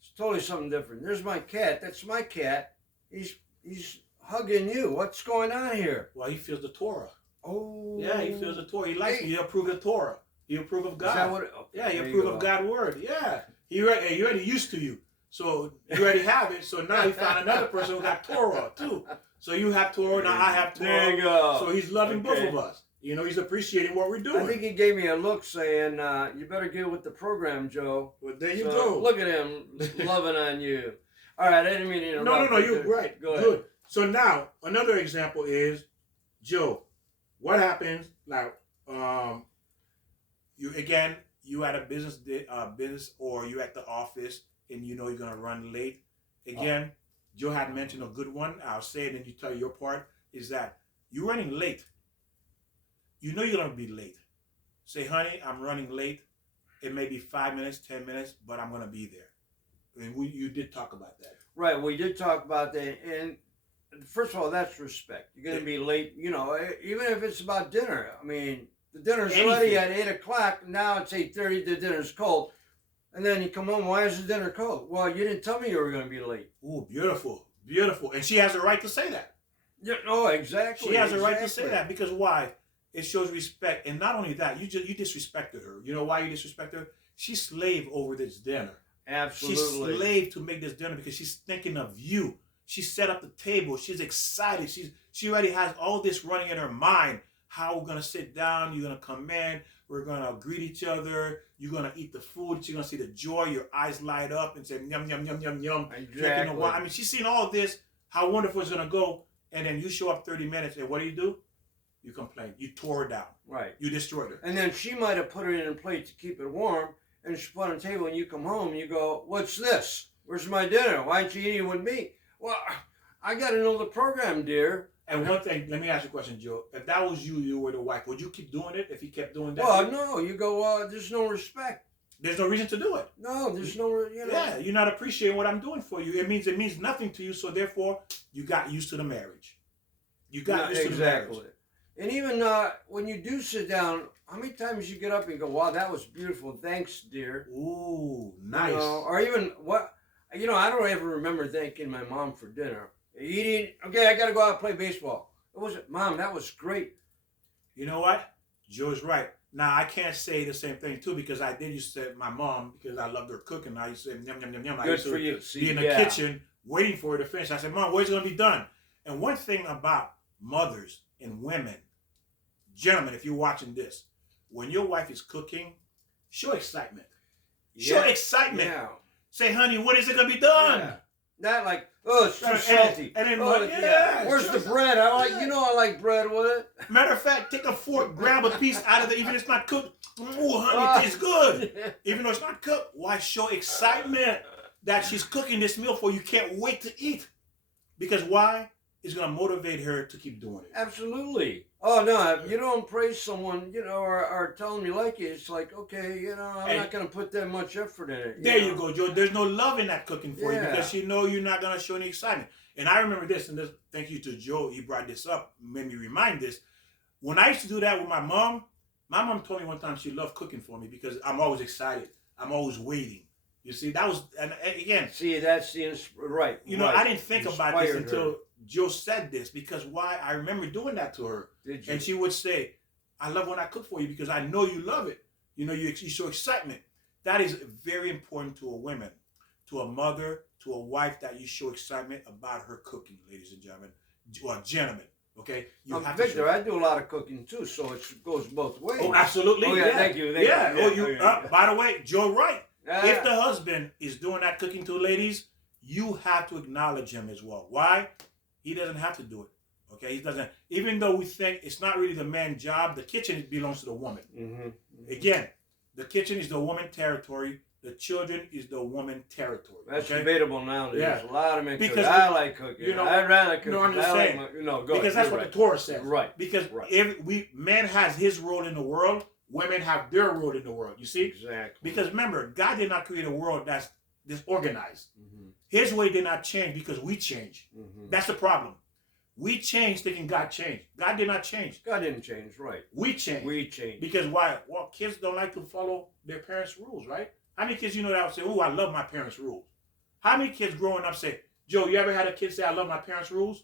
It's totally something different. There's my cat. That's my cat. He's hugging you. What's going on here? Well, he feels the Torah. Oh. Yeah, he feels the Torah. He likes me. He approve the Torah. He approve of God. Is that what? Okay, yeah, he approve of God's word. Yeah. He already used to you. So you already have it. So now he found another person who got Torah too. So you have Torah, now I have Torah. There you go. So he's loving both of us. You know, he's appreciating what we're doing. I think he gave me a look saying, you better get with the program, Joe. Well, there you go. Look at him loving on you. All right, I didn't mean to interrupt. No, you're right. Go ahead. Good. So now, another example is, Joe, what happens, like, you at a business or you at the office and you know you're going to run late. Again, Joe had mentioned a good one. I'll say it and you tell your part, is that you're running late. You know you're going to be late. Say, honey, I'm running late. It may be 5 minutes, 10 minutes, but I'm going to be there. And you did talk about that. Right, we did talk about that. And first of all, that's respect. You're going to be late, you know, even if it's about dinner. I mean, the dinner's ready at 8 o'clock. Now it's 8:30, the dinner's cold. And then you come home, why is the dinner cold? Well, you didn't tell me you were going to be late. Oh, beautiful. Beautiful. And she has a right to say that. Yeah, no, exactly. She has a right to exactly. say that because why? It shows respect. And not only that, you disrespected her. You know why you disrespected her? She's slave over this dinner. Absolutely. She's slave to make this dinner because she's thinking of you. She set up the table. She's excited. She already has all this running in her mind. How we're gonna sit down. You're gonna come in. We're gonna greet each other. You're gonna eat the food. You're gonna see the joy. Your eyes light up and say yum yum yum yum yum. Exactly. The wine. I mean, she's seen all this. How wonderful it's gonna go. And then you show up 30 minutes, and what do? You complain. You tore her down. Right. You destroyed her. And then she might have put it in a plate to keep it warm, and she put it on the table, and you come home, and you go, "What's this? Where's my dinner? Why aren't you eating with me?" Well, I got to know the program, dear. And one thing, let me ask you a question, Joe. If that was you, you were the wife, would you keep doing it if he kept doing that? Well, no, you go, there's no respect. There's no reason to do it. No, there's no, Yeah, you're not appreciating what I'm doing for you. It means nothing to you, so therefore, you got used to the marriage. You got used to the marriage. Exactly. And even when you do sit down, how many times you get up and go, "Wow, that was beautiful. Thanks, dear." Ooh, nice. You know, or even I don't ever remember thanking my mom for dinner. Eating, okay, I got to go out and play baseball. What was it? Mom, that was great. You know what? Joe's right. Now, I can't say the same thing, too, because I did used to say my mom, because I loved her cooking. I used to say, yum, yum, yum, yum. I Good used to for you. be in the kitchen waiting for her to finish. I said, "Mom, where's it going to be done?" And one thing about mothers and women, gentlemen, if you're watching this, when your wife is cooking, show excitement. Show excitement. Yeah. Say, "Honey, when is it going to be done?" Yeah. Not like, "Oh, it's too And- salty." and then, oh, yeah, Where's sure. the bread? I like bread with it. Matter of fact, take a fork, grab a piece out of it, even if it's not cooked. Ooh, honey, it tastes good. Even though it's not cooked, why show excitement that she's cooking this meal for you? Can't wait to eat. Because why? It's going to motivate her to keep doing it. Absolutely. Oh, no, if you don't praise someone, or tell them you like it, it's like, okay, I'm not going to put that much effort in it. There you go, Joe. There's no love in that cooking for you Yeah. because she know you're not going to show any excitement. And I remember this, and thank you to Joe. He brought this up, made me remind this. When I used to do that with my mom told me one time she loved cooking for me because I'm always excited. I'm always waiting. You see, that was, and again. See, that's right. I didn't think about this Inspired until her. Joe said this because why? I remember doing that to her. Did you? And she would say, "I love when I cook for you because I know you love it. You show excitement." That is very important to a woman, to a mother, to a wife, that you show excitement about her cooking, ladies and gentlemen. Or gentlemen, okay? You have to Victor, I do a lot of cooking too, so it goes both ways. Oh, absolutely. Oh, yeah, thank you. Yeah. Yeah. By the way, Joe, right. Yeah. If the husband is doing that cooking too, ladies, you have to acknowledge him as well. Why? He doesn't have to do it. Okay, he doesn't. Even though we think it's not really the man's job, the kitchen belongs to the woman. Mm-hmm. Again, the kitchen is the woman's territory. The children is the woman's territory. That's okay? debatable now. Yeah. A lot of men cook. Because I like cooking. I'd rather cook. No, I'm just saying. Go because ahead. that's what the Torah says. Right. Because right. man has his role in the world, women have their role in the world. You see? Exactly. Because remember, God did not create a world that's disorganized. Mm-hmm. His way did not change because we change. Mm-hmm. That's the problem. We change thinking God changed. God did not change. God didn't change, right? We change. We change. Because why? Well, kids don't like to follow their parents' rules, right? How many kids that would say, "Oh, I love my parents' rules"? How many kids growing up say, "Joe, you ever had a kid say, I love my parents' rules"?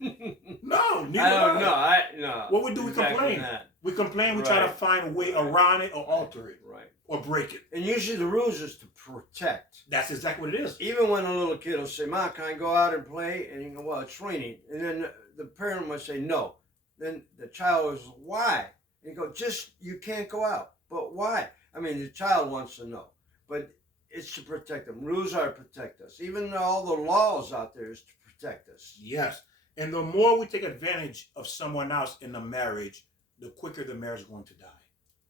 No, neither. I don't know. No. What we do, we complain. We complain, we try to find a way around it or alter it. Right. Or break it. And usually the rules is to protect. That's exactly what it is. Even when a little kid will say, "Mom, can I go out and play?" And you go, "Well, it's raining." And then the parent might say, "No." Then the child is, "Why?" And you go, "You can't go out." But why? I mean, the child wants to know. But it's to protect them. Rules are to protect us. Even all the laws out there is to protect us. Yes. And the more we take advantage of someone else in the marriage, the quicker the marriage is going to die.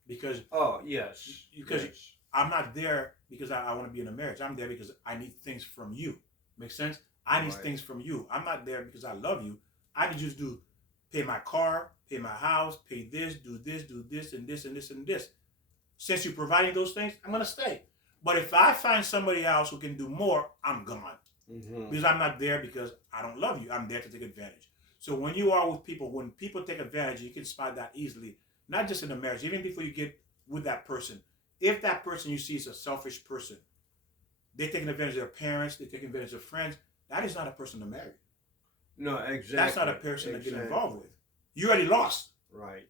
Because I'm not there because I want to be in a marriage. I'm there because I need things from you. Make sense? I need things from you. I'm not there because I love you. I can just pay my car, pay my house, pay this, do this, and this, and this, and this. Since you're providing those things, I'm going to stay. But if I find somebody else who can do more, I'm gone. Mm-hmm. Because I'm not there because I don't love you. I'm there to take advantage. So when you are with people, when people take advantage, you can spot that easily. Not just in a marriage, even before you get with that person. If that person you see is a selfish person, they're taking advantage of their parents, they're taking advantage of friends, that is not a person to marry. No, exactly. That's not a person to get Exactly. involved with. You already lost. Right.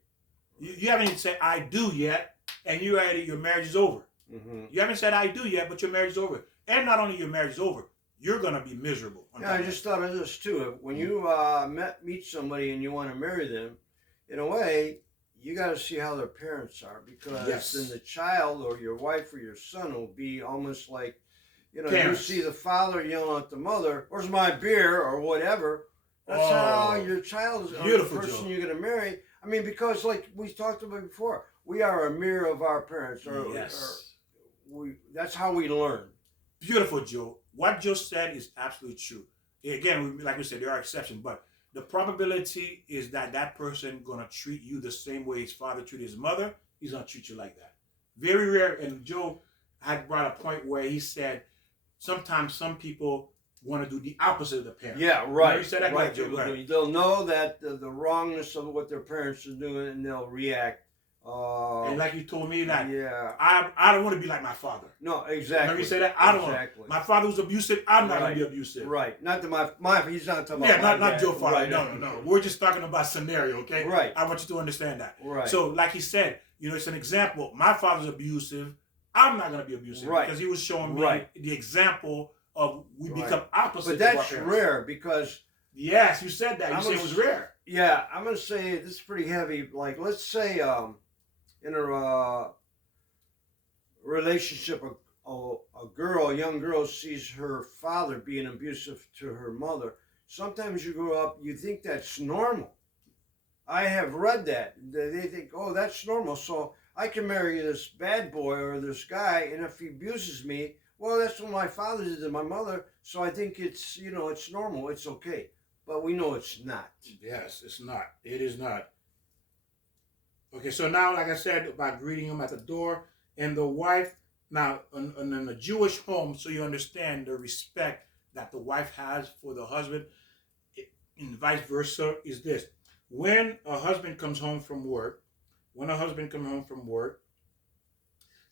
You haven't even said I do yet, and you already your marriage is over. Mm-hmm. You haven't said I do yet, but your marriage is over. And not only your marriage is over, you're gonna be miserable. Yeah, I just thought of this too. When you meet somebody and you want to marry them, in a way, you got to see how their parents are, because Yes. then the child or your wife or your son will be almost like, you Parents. see the father yelling at the mother, "Where's my beer?" or whatever. That's how your child is, or the Beautiful, person Joe. you're going to marry. I mean, because like we talked about before, we are a mirror of our parents, Yes. that's how we learn. Beautiful, Joe. What Joe said is absolutely true. Again, like we said, there are exceptions, but the probability is that that person gonna treat you the same way his father treated his mother. He's gonna treat you like that. Very rare. And Joe had brought a point where he said sometimes some people want to do the opposite of the parent. Yeah, right. You said that, right. Joe. Go ahead. They'll know that the wrongness of what their parents are doing, and they'll react. And like you told me that Yeah. I don't want to be like my father. No, exactly. Remember you said that? I don't exactly. want. My father was abusive. I'm not Right. gonna be abusive. Right. Not that my he's not talking Yeah, about not my Joe dad. father. Right. No. We're just talking about scenario, okay? Right. I want you to understand that. Right. So, like he said, it's an example. My father's abusive. I'm not going to be abusive, Right. because he was showing me Right. the example of we Right. become opposite. But that's rare, because Yes, you said that. You I'm said a- it was rare. yeah, I'm gonna say this is pretty heavy. Like, let's say in a relationship, a young girl sees her father being abusive to her mother. Sometimes you grow up, you think that's normal. I have read that. They think, oh, that's normal, so I can marry this bad boy or this guy, and if he abuses me, well, that's what my father did to my mother, so I think it's, it's normal, it's okay. But we know it's not. Yes, it's not. It is not. Okay, so now, like I said, about greeting him at the door, and the wife, now, in a Jewish home, so you understand the respect that the wife has for the husband, and vice versa, is this. When a husband comes home from work,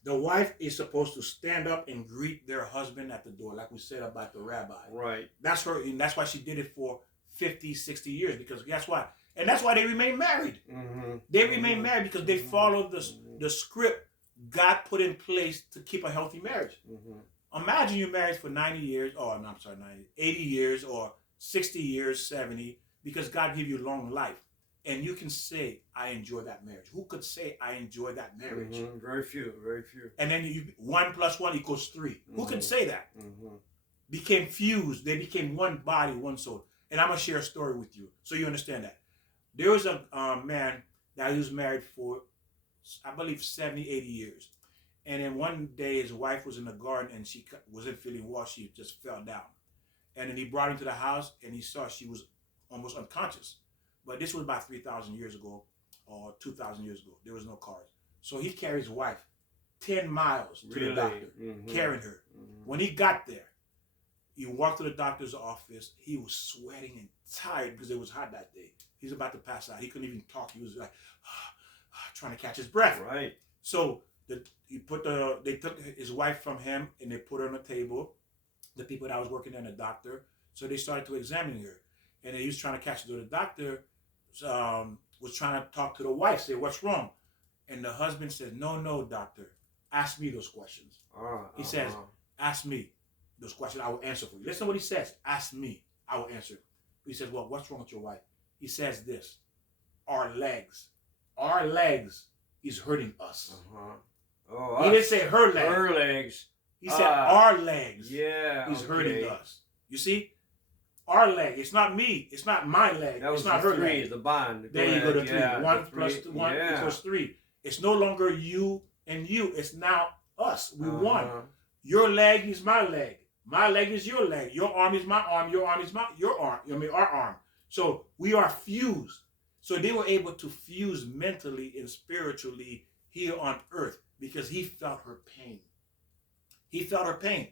the wife is supposed to stand up and greet their husband at the door, like we said about the rabbi. Right. That's her, and that's why she did it for 50, 60 years, because guess what? And that's why they remain married. Mm-hmm. They remain married because they followed the script God put in place to keep a healthy marriage. Mm-hmm. Imagine you're married for 90 years, or no, I'm sorry, 90, 80 years, or 60 years, 70, because God gave you long life. And you can say, I enjoy that marriage. Who could say, I enjoy that marriage? Mm-hmm. Very few. And then 1 + 1 = 3. Mm-hmm. Who could say that? Mm-hmm. Became fused. They became one body, one soul. And I'm going to share a story with you so you understand that. There was a man that he was married for, I believe, 70, 80 years. And then one day his wife was in the garden and she wasn't feeling well. She just fell down. And then he brought her into the house and he saw she was almost unconscious. But this was about 3,000 years ago or 2,000 years ago. There was no cars. So he carried his wife 10 miles to the doctor, carrying her. Mm-hmm. When he got there, he walked to the doctor's office. He was sweating and tired because it was hot that day. He's about to pass out. He couldn't even talk. He was like trying to catch his breath. Right. So they took his wife from him and they put her on the table. The people that was working there, and the doctor. So they started to examine her, and he was trying to catch her. The doctor was trying to talk to the wife, say, "What's wrong?" And the husband said, "No, doctor. Ask me those questions." He says, "Ask me those questions. I will answer for you." Listen to what he says. "Ask me. I will answer." He says, "Well, what's wrong with your wife?" He says this: our legs is hurting us. Oh, He didn't say her legs. Her legs. He said our legs Yeah. is hurting us. You see? Our leg. It's not me. It's not my leg. That was it's not the her three, leg. the bond. There you go, the 3. Yeah, 1 the plus three. 1 Yeah. equals 3. It's no longer you and you. It's now us. We won. Uh-huh. Your leg is my leg. My leg is your leg. Your arm is my arm. Your arm is your arm. Our arm. So we are fused. So they were able to fuse mentally and spiritually here on earth because he felt her pain. He felt her pain.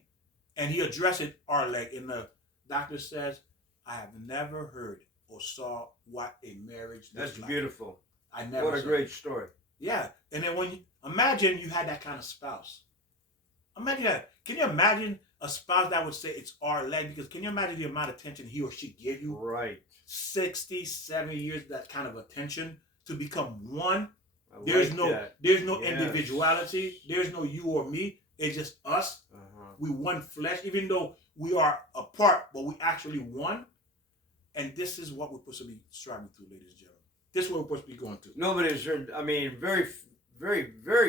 And he addressed it, our leg. And the doctor says, I have never heard or saw what a marriage looks That's like. beautiful. I never What a saw great it. story. Yeah. And then imagine you had that kind of spouse. Imagine that. Can you imagine a spouse that would say it's our leg, because can you imagine the amount of attention he or she gave you? Right. 60, 70 years, that kind of attention to become one. I There's like no that. there's no Yes. individuality. There's no you or me. It's just us. We one flesh, even though we are apart, but we actually one. And this is what we're supposed to be striving to, ladies and gentlemen. This is what we're supposed to be going to. Nobody's heard. I mean, very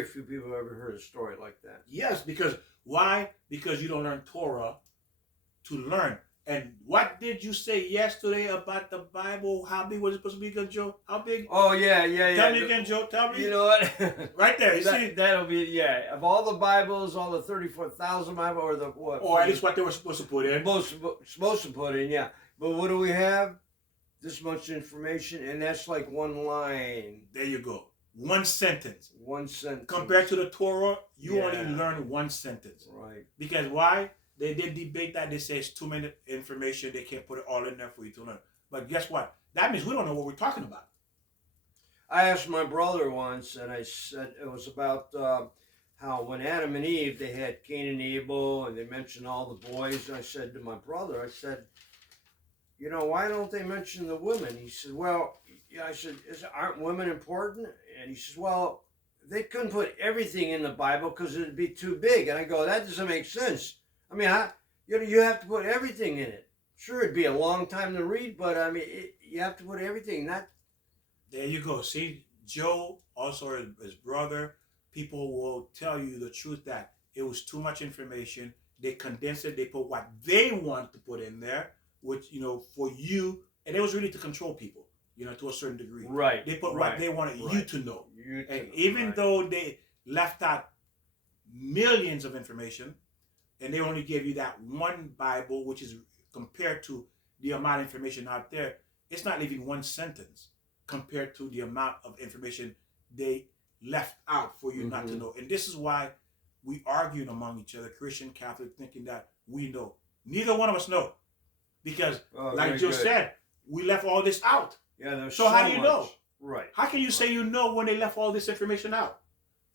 few people have ever heard a story like that. Yes, because why? Because you don't learn Torah to learn. And what did you say yesterday about the Bible? How big was it supposed to be again, Joe? How big? Oh yeah. Tell me again, Joe. Tell me. You know what? Right there. You see? That'll be, yeah. Of all the Bibles, all the 34,000 Bible, or the what? Or at least what they were supposed to put in. Supposed to put in, yeah. But what do we have? This much information, and that's like one line. There you go. One sentence. One sentence. Compared to the Torah, you Yeah. only learn one sentence. Right. Because why? They did debate that. They say it's too many information. They can't put it all in there for you to learn. But guess what? That means we don't know what we're talking about. I asked my brother once, and I said it was about how when Adam and Eve, they had Cain and Abel, and they mentioned all the boys. And I said to my brother, I said, you know, why don't they mention the women? He said, well, yeah. I said, aren't women important? And he says, well, they couldn't put everything in the Bible because it'd be too big. And I go, that doesn't make sense. I mean, you have to put everything in it. Sure, it'd be a long time to read, but I mean, you have to put everything. There you go. See, Joe, also his brother, people will tell you the truth that it was too much information. They condensed it. They put what they want to put in there, which, you know, for you, and it was really to control people, you know, to a certain degree. Right. They put right, what they wanted you right. to know. And know, even right. though they left out millions of information, and they only gave you that one Bible, which is compared to the amount of information out there, it's not leaving one sentence compared to the amount of information they left out for you not to know. And this is why we arguing among each other, Christian, Catholic, thinking that we know. Neither one of us know. Because, like Joe said, we left all this out. Yeah, there's so how do you know? Right. How can you say you know when they left all this information out?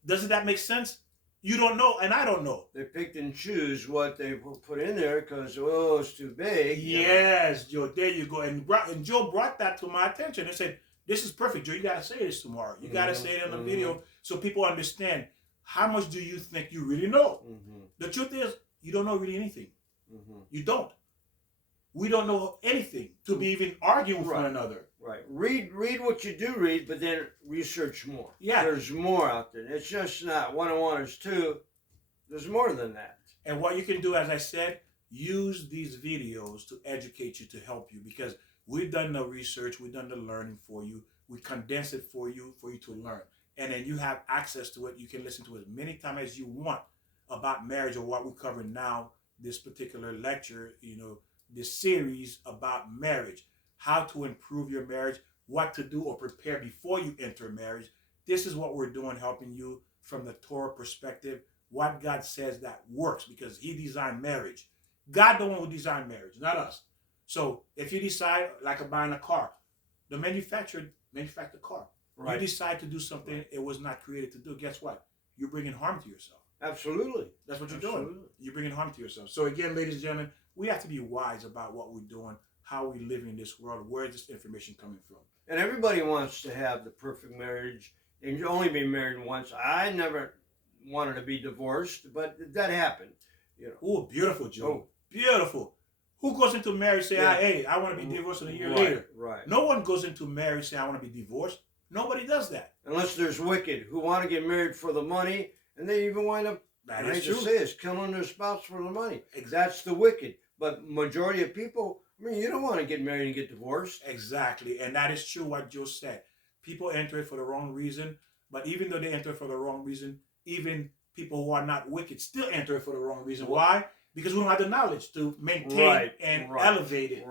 Doesn't that make sense? You don't know, and I don't know. They picked and choose what they put in there because, oh, it's too big. Yes, Joe, there you go. And Joe brought that to my attention and said, this is perfect, Joe. You got to say this tomorrow. You got to say it on the video so people understand how much do you think you really know. The truth is, you don't know really anything. You don't. We don't know anything to be even arguing with one another. Right. Read what you do read, but then research more. Yeah. There's more out there. It's just not 1 and 1 is 2. There's more than that. And what you can do, as I said, use these videos to educate you, to help you, because we've done the research, we've done the learning for you, we condense it for you to learn. And then you have access to it. You can listen to it as many times as you want about marriage or what we're covering now, this particular lecture, you know, this series about marriage, how to improve your marriage, what to do or prepare before you enter marriage. This is what we're doing, helping you from the Torah perspective, what God says that works, because he designed marriage. God the one who designed marriage, not us. So if you decide, like buying a car, the manufacturer manufactured the car. Right. You decide to do something it was not created to do, guess what? You're bringing harm to yourself. Absolutely. That's what you're doing. You're bringing harm to yourself. So again, ladies and gentlemen, we have to be wise about what we're doing, how we live in this world, where is this information coming from. And everybody wants to have the perfect marriage and you only be married once. I never wanted to be divorced, but that happened. You know. Oh, beautiful, Joe. Oh. Beautiful. Who goes into marriage say, hey, I want to be divorced, and a year later? Right. No one goes into marriage say, I want to be divorced. Nobody does that. Unless there's wicked who want to get married for the money, and they even wind up, that I is true. Say is killing their spouse for the money. Exactly. That's the wicked. But majority of people, I mean, you don't want to get married and get divorced. Exactly. And that is true what Joe said. People enter it for the wrong reason, but even though they enter it for the wrong reason, even people who are not wicked still enter it for the wrong reason. Why? Because we don't have the knowledge to maintain and elevate it,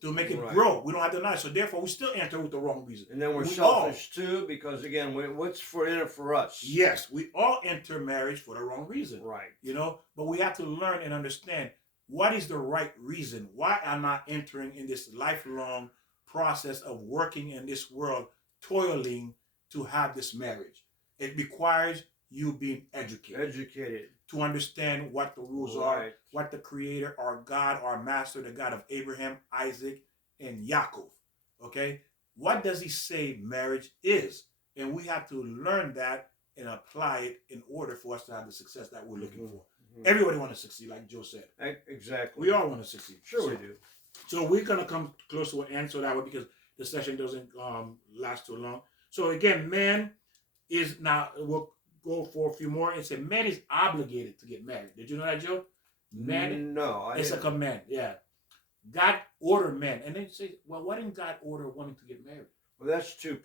to make it grow. We don't have the knowledge, so therefore we still enter with the wrong reason. And then we're selfish too, because again, what's in it for us? Yes, we all enter marriage for the wrong reason. Right. You know, but we have to learn and understand what is the right reason. Why am I entering in this lifelong process of working in this world, toiling to have this marriage? It requires you being educated. Educated. To understand what the rules are, Right. what the Creator, our God, our Master, the God of Abraham, Isaac, and Yaakov. Okay? What does he say marriage is? And we have to learn that and apply it in order for us to have the success that we're looking for. Everybody want to succeed, like Joe said. Exactly. We all want to succeed. Sure we do. So we're going to come close to an end so that way, because the session doesn't last too long. So again, man is now, we'll go for a few more and say man is obligated to get married. Did you know that, Joe? Man, No, it's a command. Yeah. God ordered man. And then you say, well, why didn't God order women to get married? Well, that's to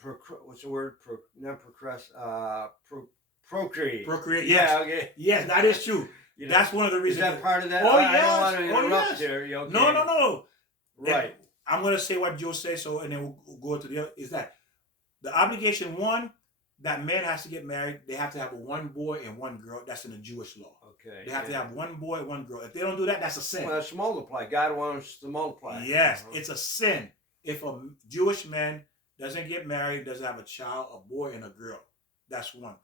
what's the word? Procreate. Procreate. Yeah. Yes. Okay. Yes, that is true. You know, That's one of the is reasons. that part of that? Oh, I yes. don't want to Oh, interrupt yes. there. You okay? No. Right. And I'm going to say what Joe says, so, and then we'll go to the other. Is that the obligation one, that man has to get married. They have to have one boy and one girl. That's in the Jewish law. Okay. They have to have one boy, one girl. If they don't do that, that's a sin. Well, that's multiply. God wants us to multiply. Yes, it's a sin. If a Jewish man doesn't get married, doesn't have a child, a boy and a girl. That's one.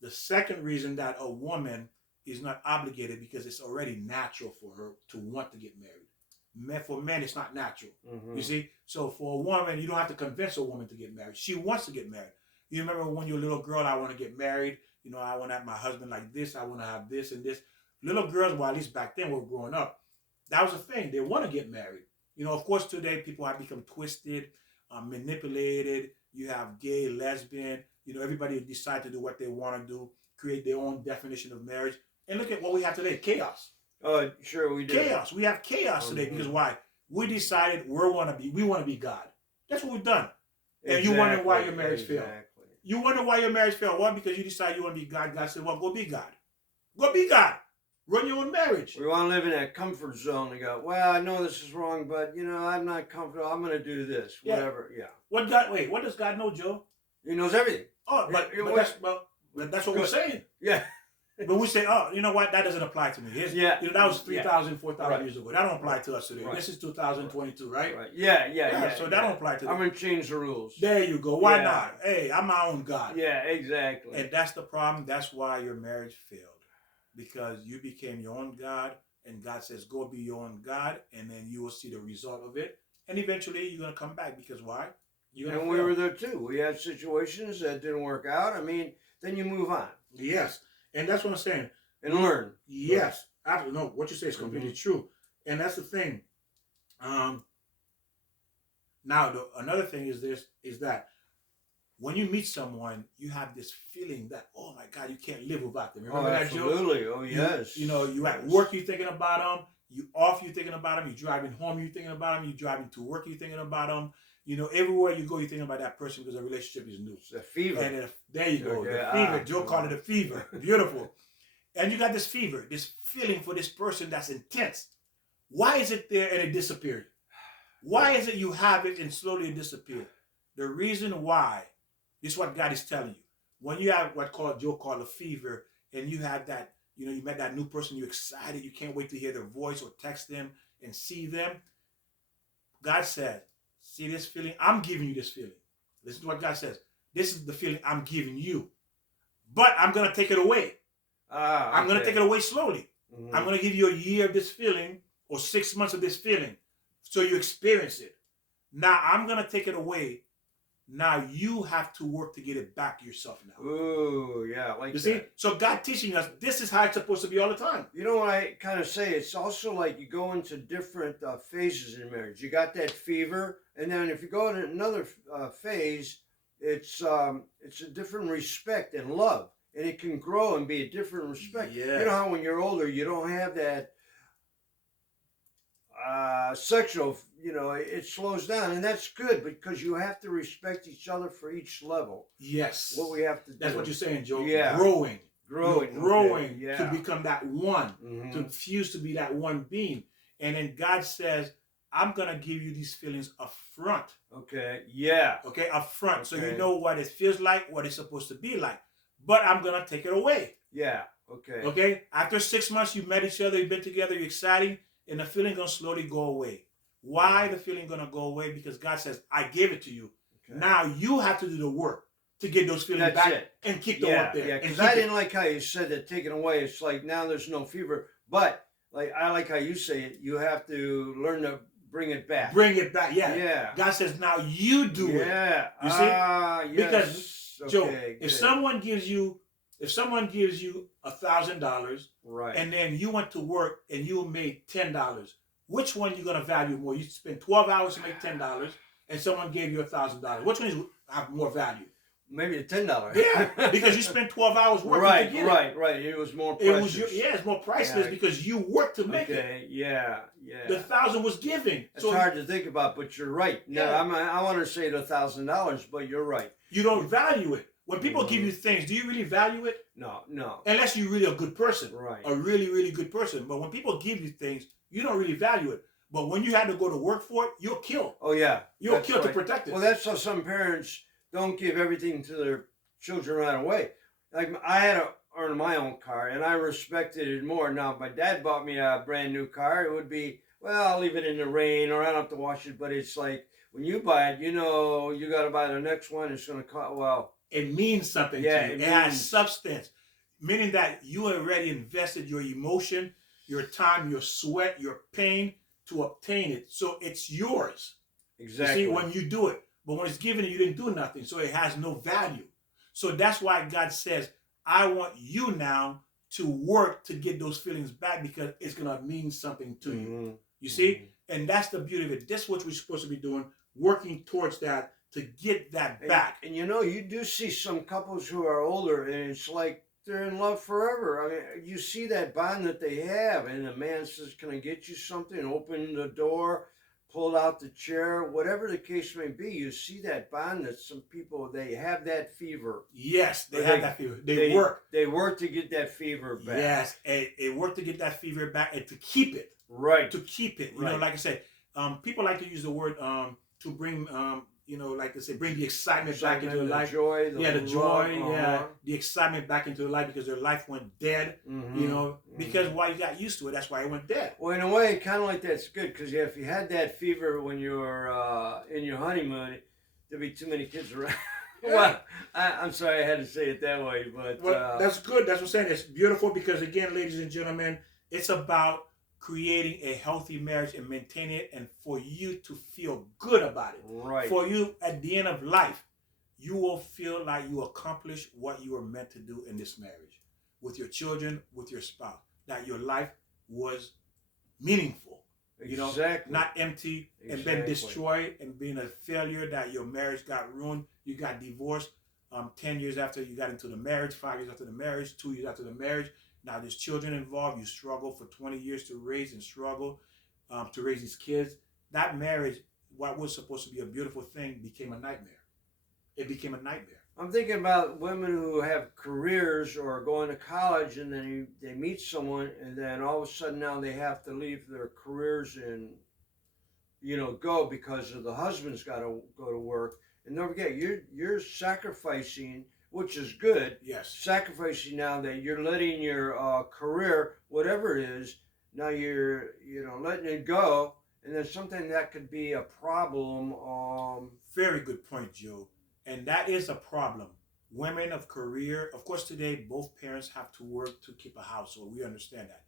The second reason that a woman is not obligated, because it's already natural for her to want to get married. For men, it's not natural. You see? So for a woman, you don't have to convince a woman to get married. She wants to get married. You remember when you're a little girl, I want to get married. You know, I want to have my husband like this. I want to have this and this. Little girls, well, at least back then, were growing up. That was a thing. They want to get married. You know, of course, today people have become twisted, manipulated. You have gay, lesbian. You know, everybody decide to do what they want to do, create their own definition of marriage. And look at what we have today, chaos. Oh, sure we do. Chaos. We have chaos today because why? We decided we want to be God. That's what we've done. And you wonder why your marriage failed. You wonder why your marriage failed. Why? Because you decided you want to be God. God said, well, go be God. Go be God. Run your own marriage. We want to live in that comfort zone and go, well, I know this is wrong, but, you know, I'm not comfortable. I'm going to do this, whatever. Yeah. What does God know, Joe? He knows everything. Oh, but that's what we're saying. Yeah. But we say, oh, you know what? That doesn't apply to me. You know, that was 3,000, 4,000 years ago. That don't apply to us today. This is 2022, right? Right. Yeah. So that don't apply to I'm going to change the rules. There you go. Why not? Hey, I'm my own God. Yeah, exactly. And that's the problem. That's why your marriage failed. Because you became your own God, and God says, go be your own God, and then you will see the result of it. And eventually you're going to come back, because why? And we were there too. We had situations that didn't work out. I mean, then you move on. Yes. And that's what I'm saying. And learn. Yes. Absolutely. No, what you say is completely true. And that's the thing. Now, another thing is that when you meet someone, you have this feeling that, oh my God, you can't live without them. Remember that, Joe? Absolutely. Oh, yes. You know, you at work, you're thinking about them. You off, you're thinking about them. You driving home, you're thinking about them. You driving to work, you're thinking about them. You know, everywhere you go, you're thinking about that person because the relationship is new. It's a fever. And there you go. The fever. Joe called it a fever. Beautiful. And you got this fever, this feeling for this person that's intense. Why is it there and it disappeared? Why is it you have it and slowly it disappeared? The reason why, this is what God is telling you. When you have what Joe called a fever, and you have that, you know, you met that new person, you're excited, you can't wait to hear their voice or text them and see them. God said, see this feeling? I'm giving you this feeling. Listen to what God says. This is the feeling I'm giving you. But I'm going to take it away. I'm going to take it away slowly. I'm going to give you a year of this feeling or 6 months of this feeling so you experience it. Now I'm going to take it away. Now you have to work to get it back yourself now. Ooh, yeah, like you see? So God teaching us this is how it's supposed to be all the time. You know what I kind of say? It's also like you go into different phases in marriage. You got that fever, and then if you go into another phase, it's a different respect and love, and it can grow and be a different respect. Yeah. You know how when you're older, you don't have that sexual, you know, it slows down, and that's good because you have to respect each other for each level. Yes. What we have to do. That's what you're saying, Joe. Yeah. Growing Okay. Yeah. to become that one, to fuse to be that one being. And then God says, I'm going to give you these feelings up front. Okay. Yeah. Okay, up front. So you know what it feels like, what it's supposed to be like. But I'm going to take it away. Yeah. Okay. Okay? After 6 months, you met each other, you've been together, you're exciting, and the feeling going to slowly go away. Why the feeling going to go away? Because God says, I gave it to you. Okay. Now you have to do the work. to get those feelings That's back it. and keep them Yeah, up there. yeah. And Because keep I it. didn't like how you said that taken away. It's like now there's no fever, but like I like how you say it. You have to learn to bring it back. Bring it back. Yeah. Yeah. God says, now you do it. Yeah. You see? Yes. Because, Joe, Okay, if good. someone gives you $1,000 Right. and then you went to work and you made $10, which one you gonna value more? You spend 12 hours to make $10, and someone gave you $1,000. Which one is have more value? Maybe the $10. Yeah, because you spent 12 hours working right, to get right. It was more it. precious. It's more priceless Yeah. because you worked to make it. Okay. Yeah. The 1,000 was given. It's So hard to think about, but you're right. No, Yeah. I want to say the $1,000, but you're right. you don't value it. When people give you things, do you really value it? No. Unless you're really a good person. Right. A really, really good person. But when people give you things, you don't really value it. But when you had to go to work for it, you'll kill. Oh yeah. You'll That's kill to right. protect it. Well, that's how some parents don't give everything to their children right away. Like I had to earn my own car, and I respected it more. Now, if my dad bought me a brand new car, it would be, well, I'll leave it in the rain, or I don't have to wash it. But it's like when you buy it, you know, you got to buy the next one. It's going to cost, well, it means something Yeah, to you. it It has means- substance. Meaning that you already invested your emotion, your time, your sweat, your pain to obtain it. So it's yours. exactly. You see, when you do it. But when it's given, you didn't do nothing. So it has no value. So that's why God says, I want you now to work to get those feelings back because it's going to mean something to you. Mhm. You see? And that's the beauty of it. This is what we're supposed to be doing, working towards that to get that back. And you know, you do see some couples who are older, and it's like they're in love forever. I mean, you see that bond that they have, and the man says, "Can I get you something?" Open the door, pull out the chair, whatever the case may be. You see that bond that some people they have that fever. Yes, they But have they- that fever. They work. They work to get that fever back. Yes, and it worked to get that fever back and to keep it. Right. To keep it. You know, Right. like I said, people like to use the word to bring, like they say, bring the excitement back into their the life. joy, The love, joy, uh-huh. the excitement back into their life because their life went dead. Mhm. You know, because why you got used to it, that's why it went dead. Well, in a way, kind of like that's good because if you had that fever when you were in your honeymoon, there'd be too many kids around. Well, I'm sorry I had to say it that way, but Well, that's good. That's what I'm saying. It's beautiful because, again, ladies and gentlemen, it's about creating a healthy marriage and maintaining it, and for you to feel good about it. right. For you, at the end of life, you will feel like you accomplished what you were meant to do in this marriage, with your children, with your spouse. That your life was meaningful. You know, Exactly. not empty and been Exactly. destroyed and being a failure, that your marriage got ruined, you got divorced 10 years after you got into the marriage, 5 years after the marriage, 2 years after the marriage. Now there's children involved. You struggle for 20 years to raise and struggle to raise these kids. That marriage, what was supposed to be a beautiful thing, became a nightmare. It became a nightmare. I'm thinking about women who have careers or are going to college, and then they meet someone, and then all of a sudden now they have to leave their careers and go because of the husband's got to go to work. And don't forget, you're sacrificing, which is good. Yes. Sacrificing now that you're letting your career, whatever it is, now you're letting it go, and then something that could be a problem. Very good point, Joe. And that is a problem. Women of career, of course, today both parents have to work to keep a household. We understand that.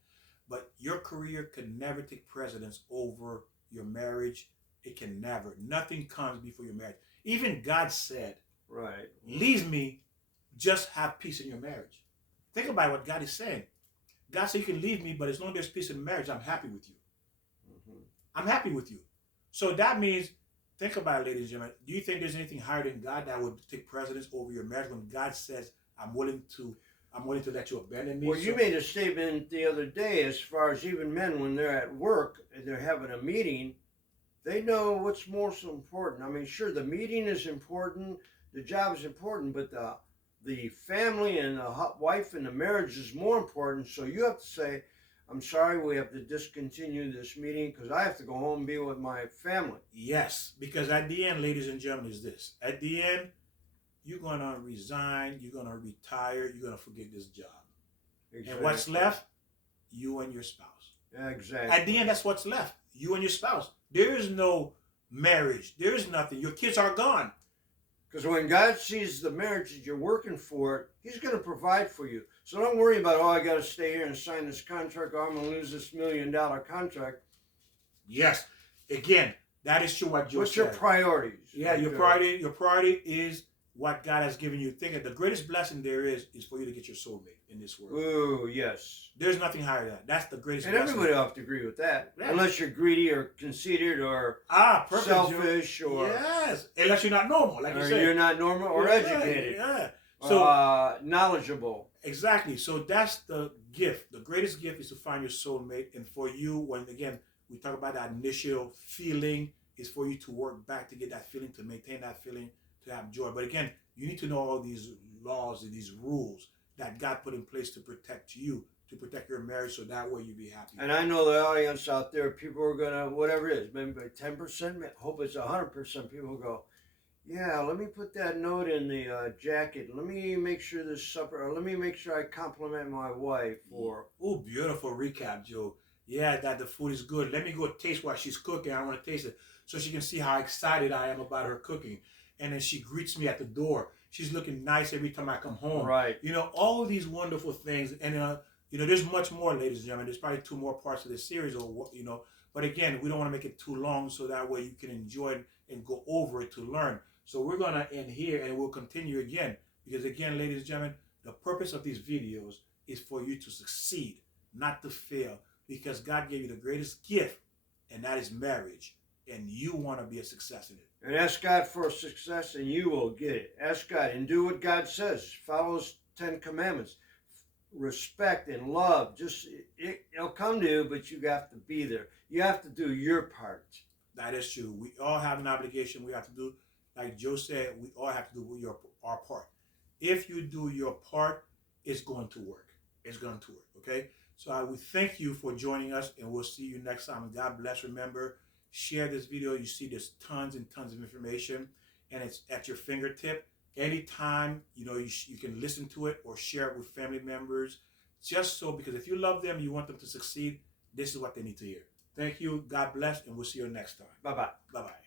But your career can never take precedence over your marriage. It can never. Nothing comes before your marriage. Even God said, Right. leave me, just have peace in your marriage. Think about what God is saying. God said you can leave me, but as long as there's peace in marriage, I'm happy with you. Mm-hmm. I'm happy with you. So that means, think about it, ladies and gentlemen. Do you think there's anything higher than God that would take precedence over your marriage when God says, I'm willing to let you abandon me? Well, you made a statement the other day as far as even men, when they're at work and they're having a meeting, they know what's most important. I mean, sure, the meeting is important, the job is important, but the family and the wife and the marriage is more important. So you have to say, I'm sorry, we have to discontinue this meeting because I have to go home and be with my family. Yes, because at the end, ladies and gentlemen, is this. At the end, you're going to resign, you're going to retire, you're going to forget this job. Exactly. And what's left? You and your spouse. Exactly. At the end, that's what's left. You and your spouse. There is no marriage. There is nothing. Your kids are gone. Because when God sees the marriage that you're working for, He's going to provide for you. So don't worry about, oh, I got to stay here and sign this contract, or I'm going to lose this $1 million contract. Yes. Again, that is true what Joe What's said. your priorities? Yeah, your priority is what God has given you. Think that the greatest blessing there is for you to get your soulmate in this world. Ooh, yes. There's nothing higher than that. That's the greatest And blessing. everybody will have to agree with that. Yeah. Unless you're greedy or conceited or perfect, selfish Joe. or... Yes. Unless you're not normal, like you said. you're not normal or educated. Yeah. So knowledgeable. Exactly. So that's the gift. The greatest gift is to find your soulmate. And for you, when again we talk about that initial feeling, is for you to work back to get that feeling, to maintain that feeling, to have joy. But again, you need to know all these laws and these rules that God put in place to protect you, to protect your marriage, so that way you be happy. And I know the audience out there, people are gonna, whatever it is, maybe 10%, hope it's 100%. People go, yeah, let me put that note in the jacket. Let me make sure this supper, or let me make sure I compliment my wife. Or oh, beautiful recap, Joe. Yeah, that the food is good. Let me go taste while she's cooking. I want to taste it so she can see how excited I am about her cooking. And then she greets me at the door. She's looking nice every time I come home. Right. You know, all of these wonderful things. And, you know, there's much more, ladies and gentlemen. There's probably 2 more parts of this series, or you know. But again, we don't want to make it too long, so that way you can enjoy it and go over it to learn. So we're going to end here, and we'll continue again. Because again, ladies and gentlemen, the purpose of these videos is for you to succeed, not to fail. Because God gave you the greatest gift, and that is marriage. And you want to be a success in it. And ask God for success, and you will get it. Ask God and do what God says. Follow His 10 commandments. Respect and love. Just it'll come to you, but you have to be there. You have to do your part. That is true. We all have an obligation. We have to do, like Joe said, we all have to do our part. If you do your part, it's going to work. It's going to work. Okay. So we thank you for joining us, and we'll see you next time. God bless. Remember, share this video. You see there's tons and tons of information, and it's at your fingertip. Anytime, you know, you can listen to it or share it with family members. Just so, because if you love them, you want them to succeed, this is what they need to hear. Thank you. God bless, and we'll see you next time. Bye-bye. Bye-bye.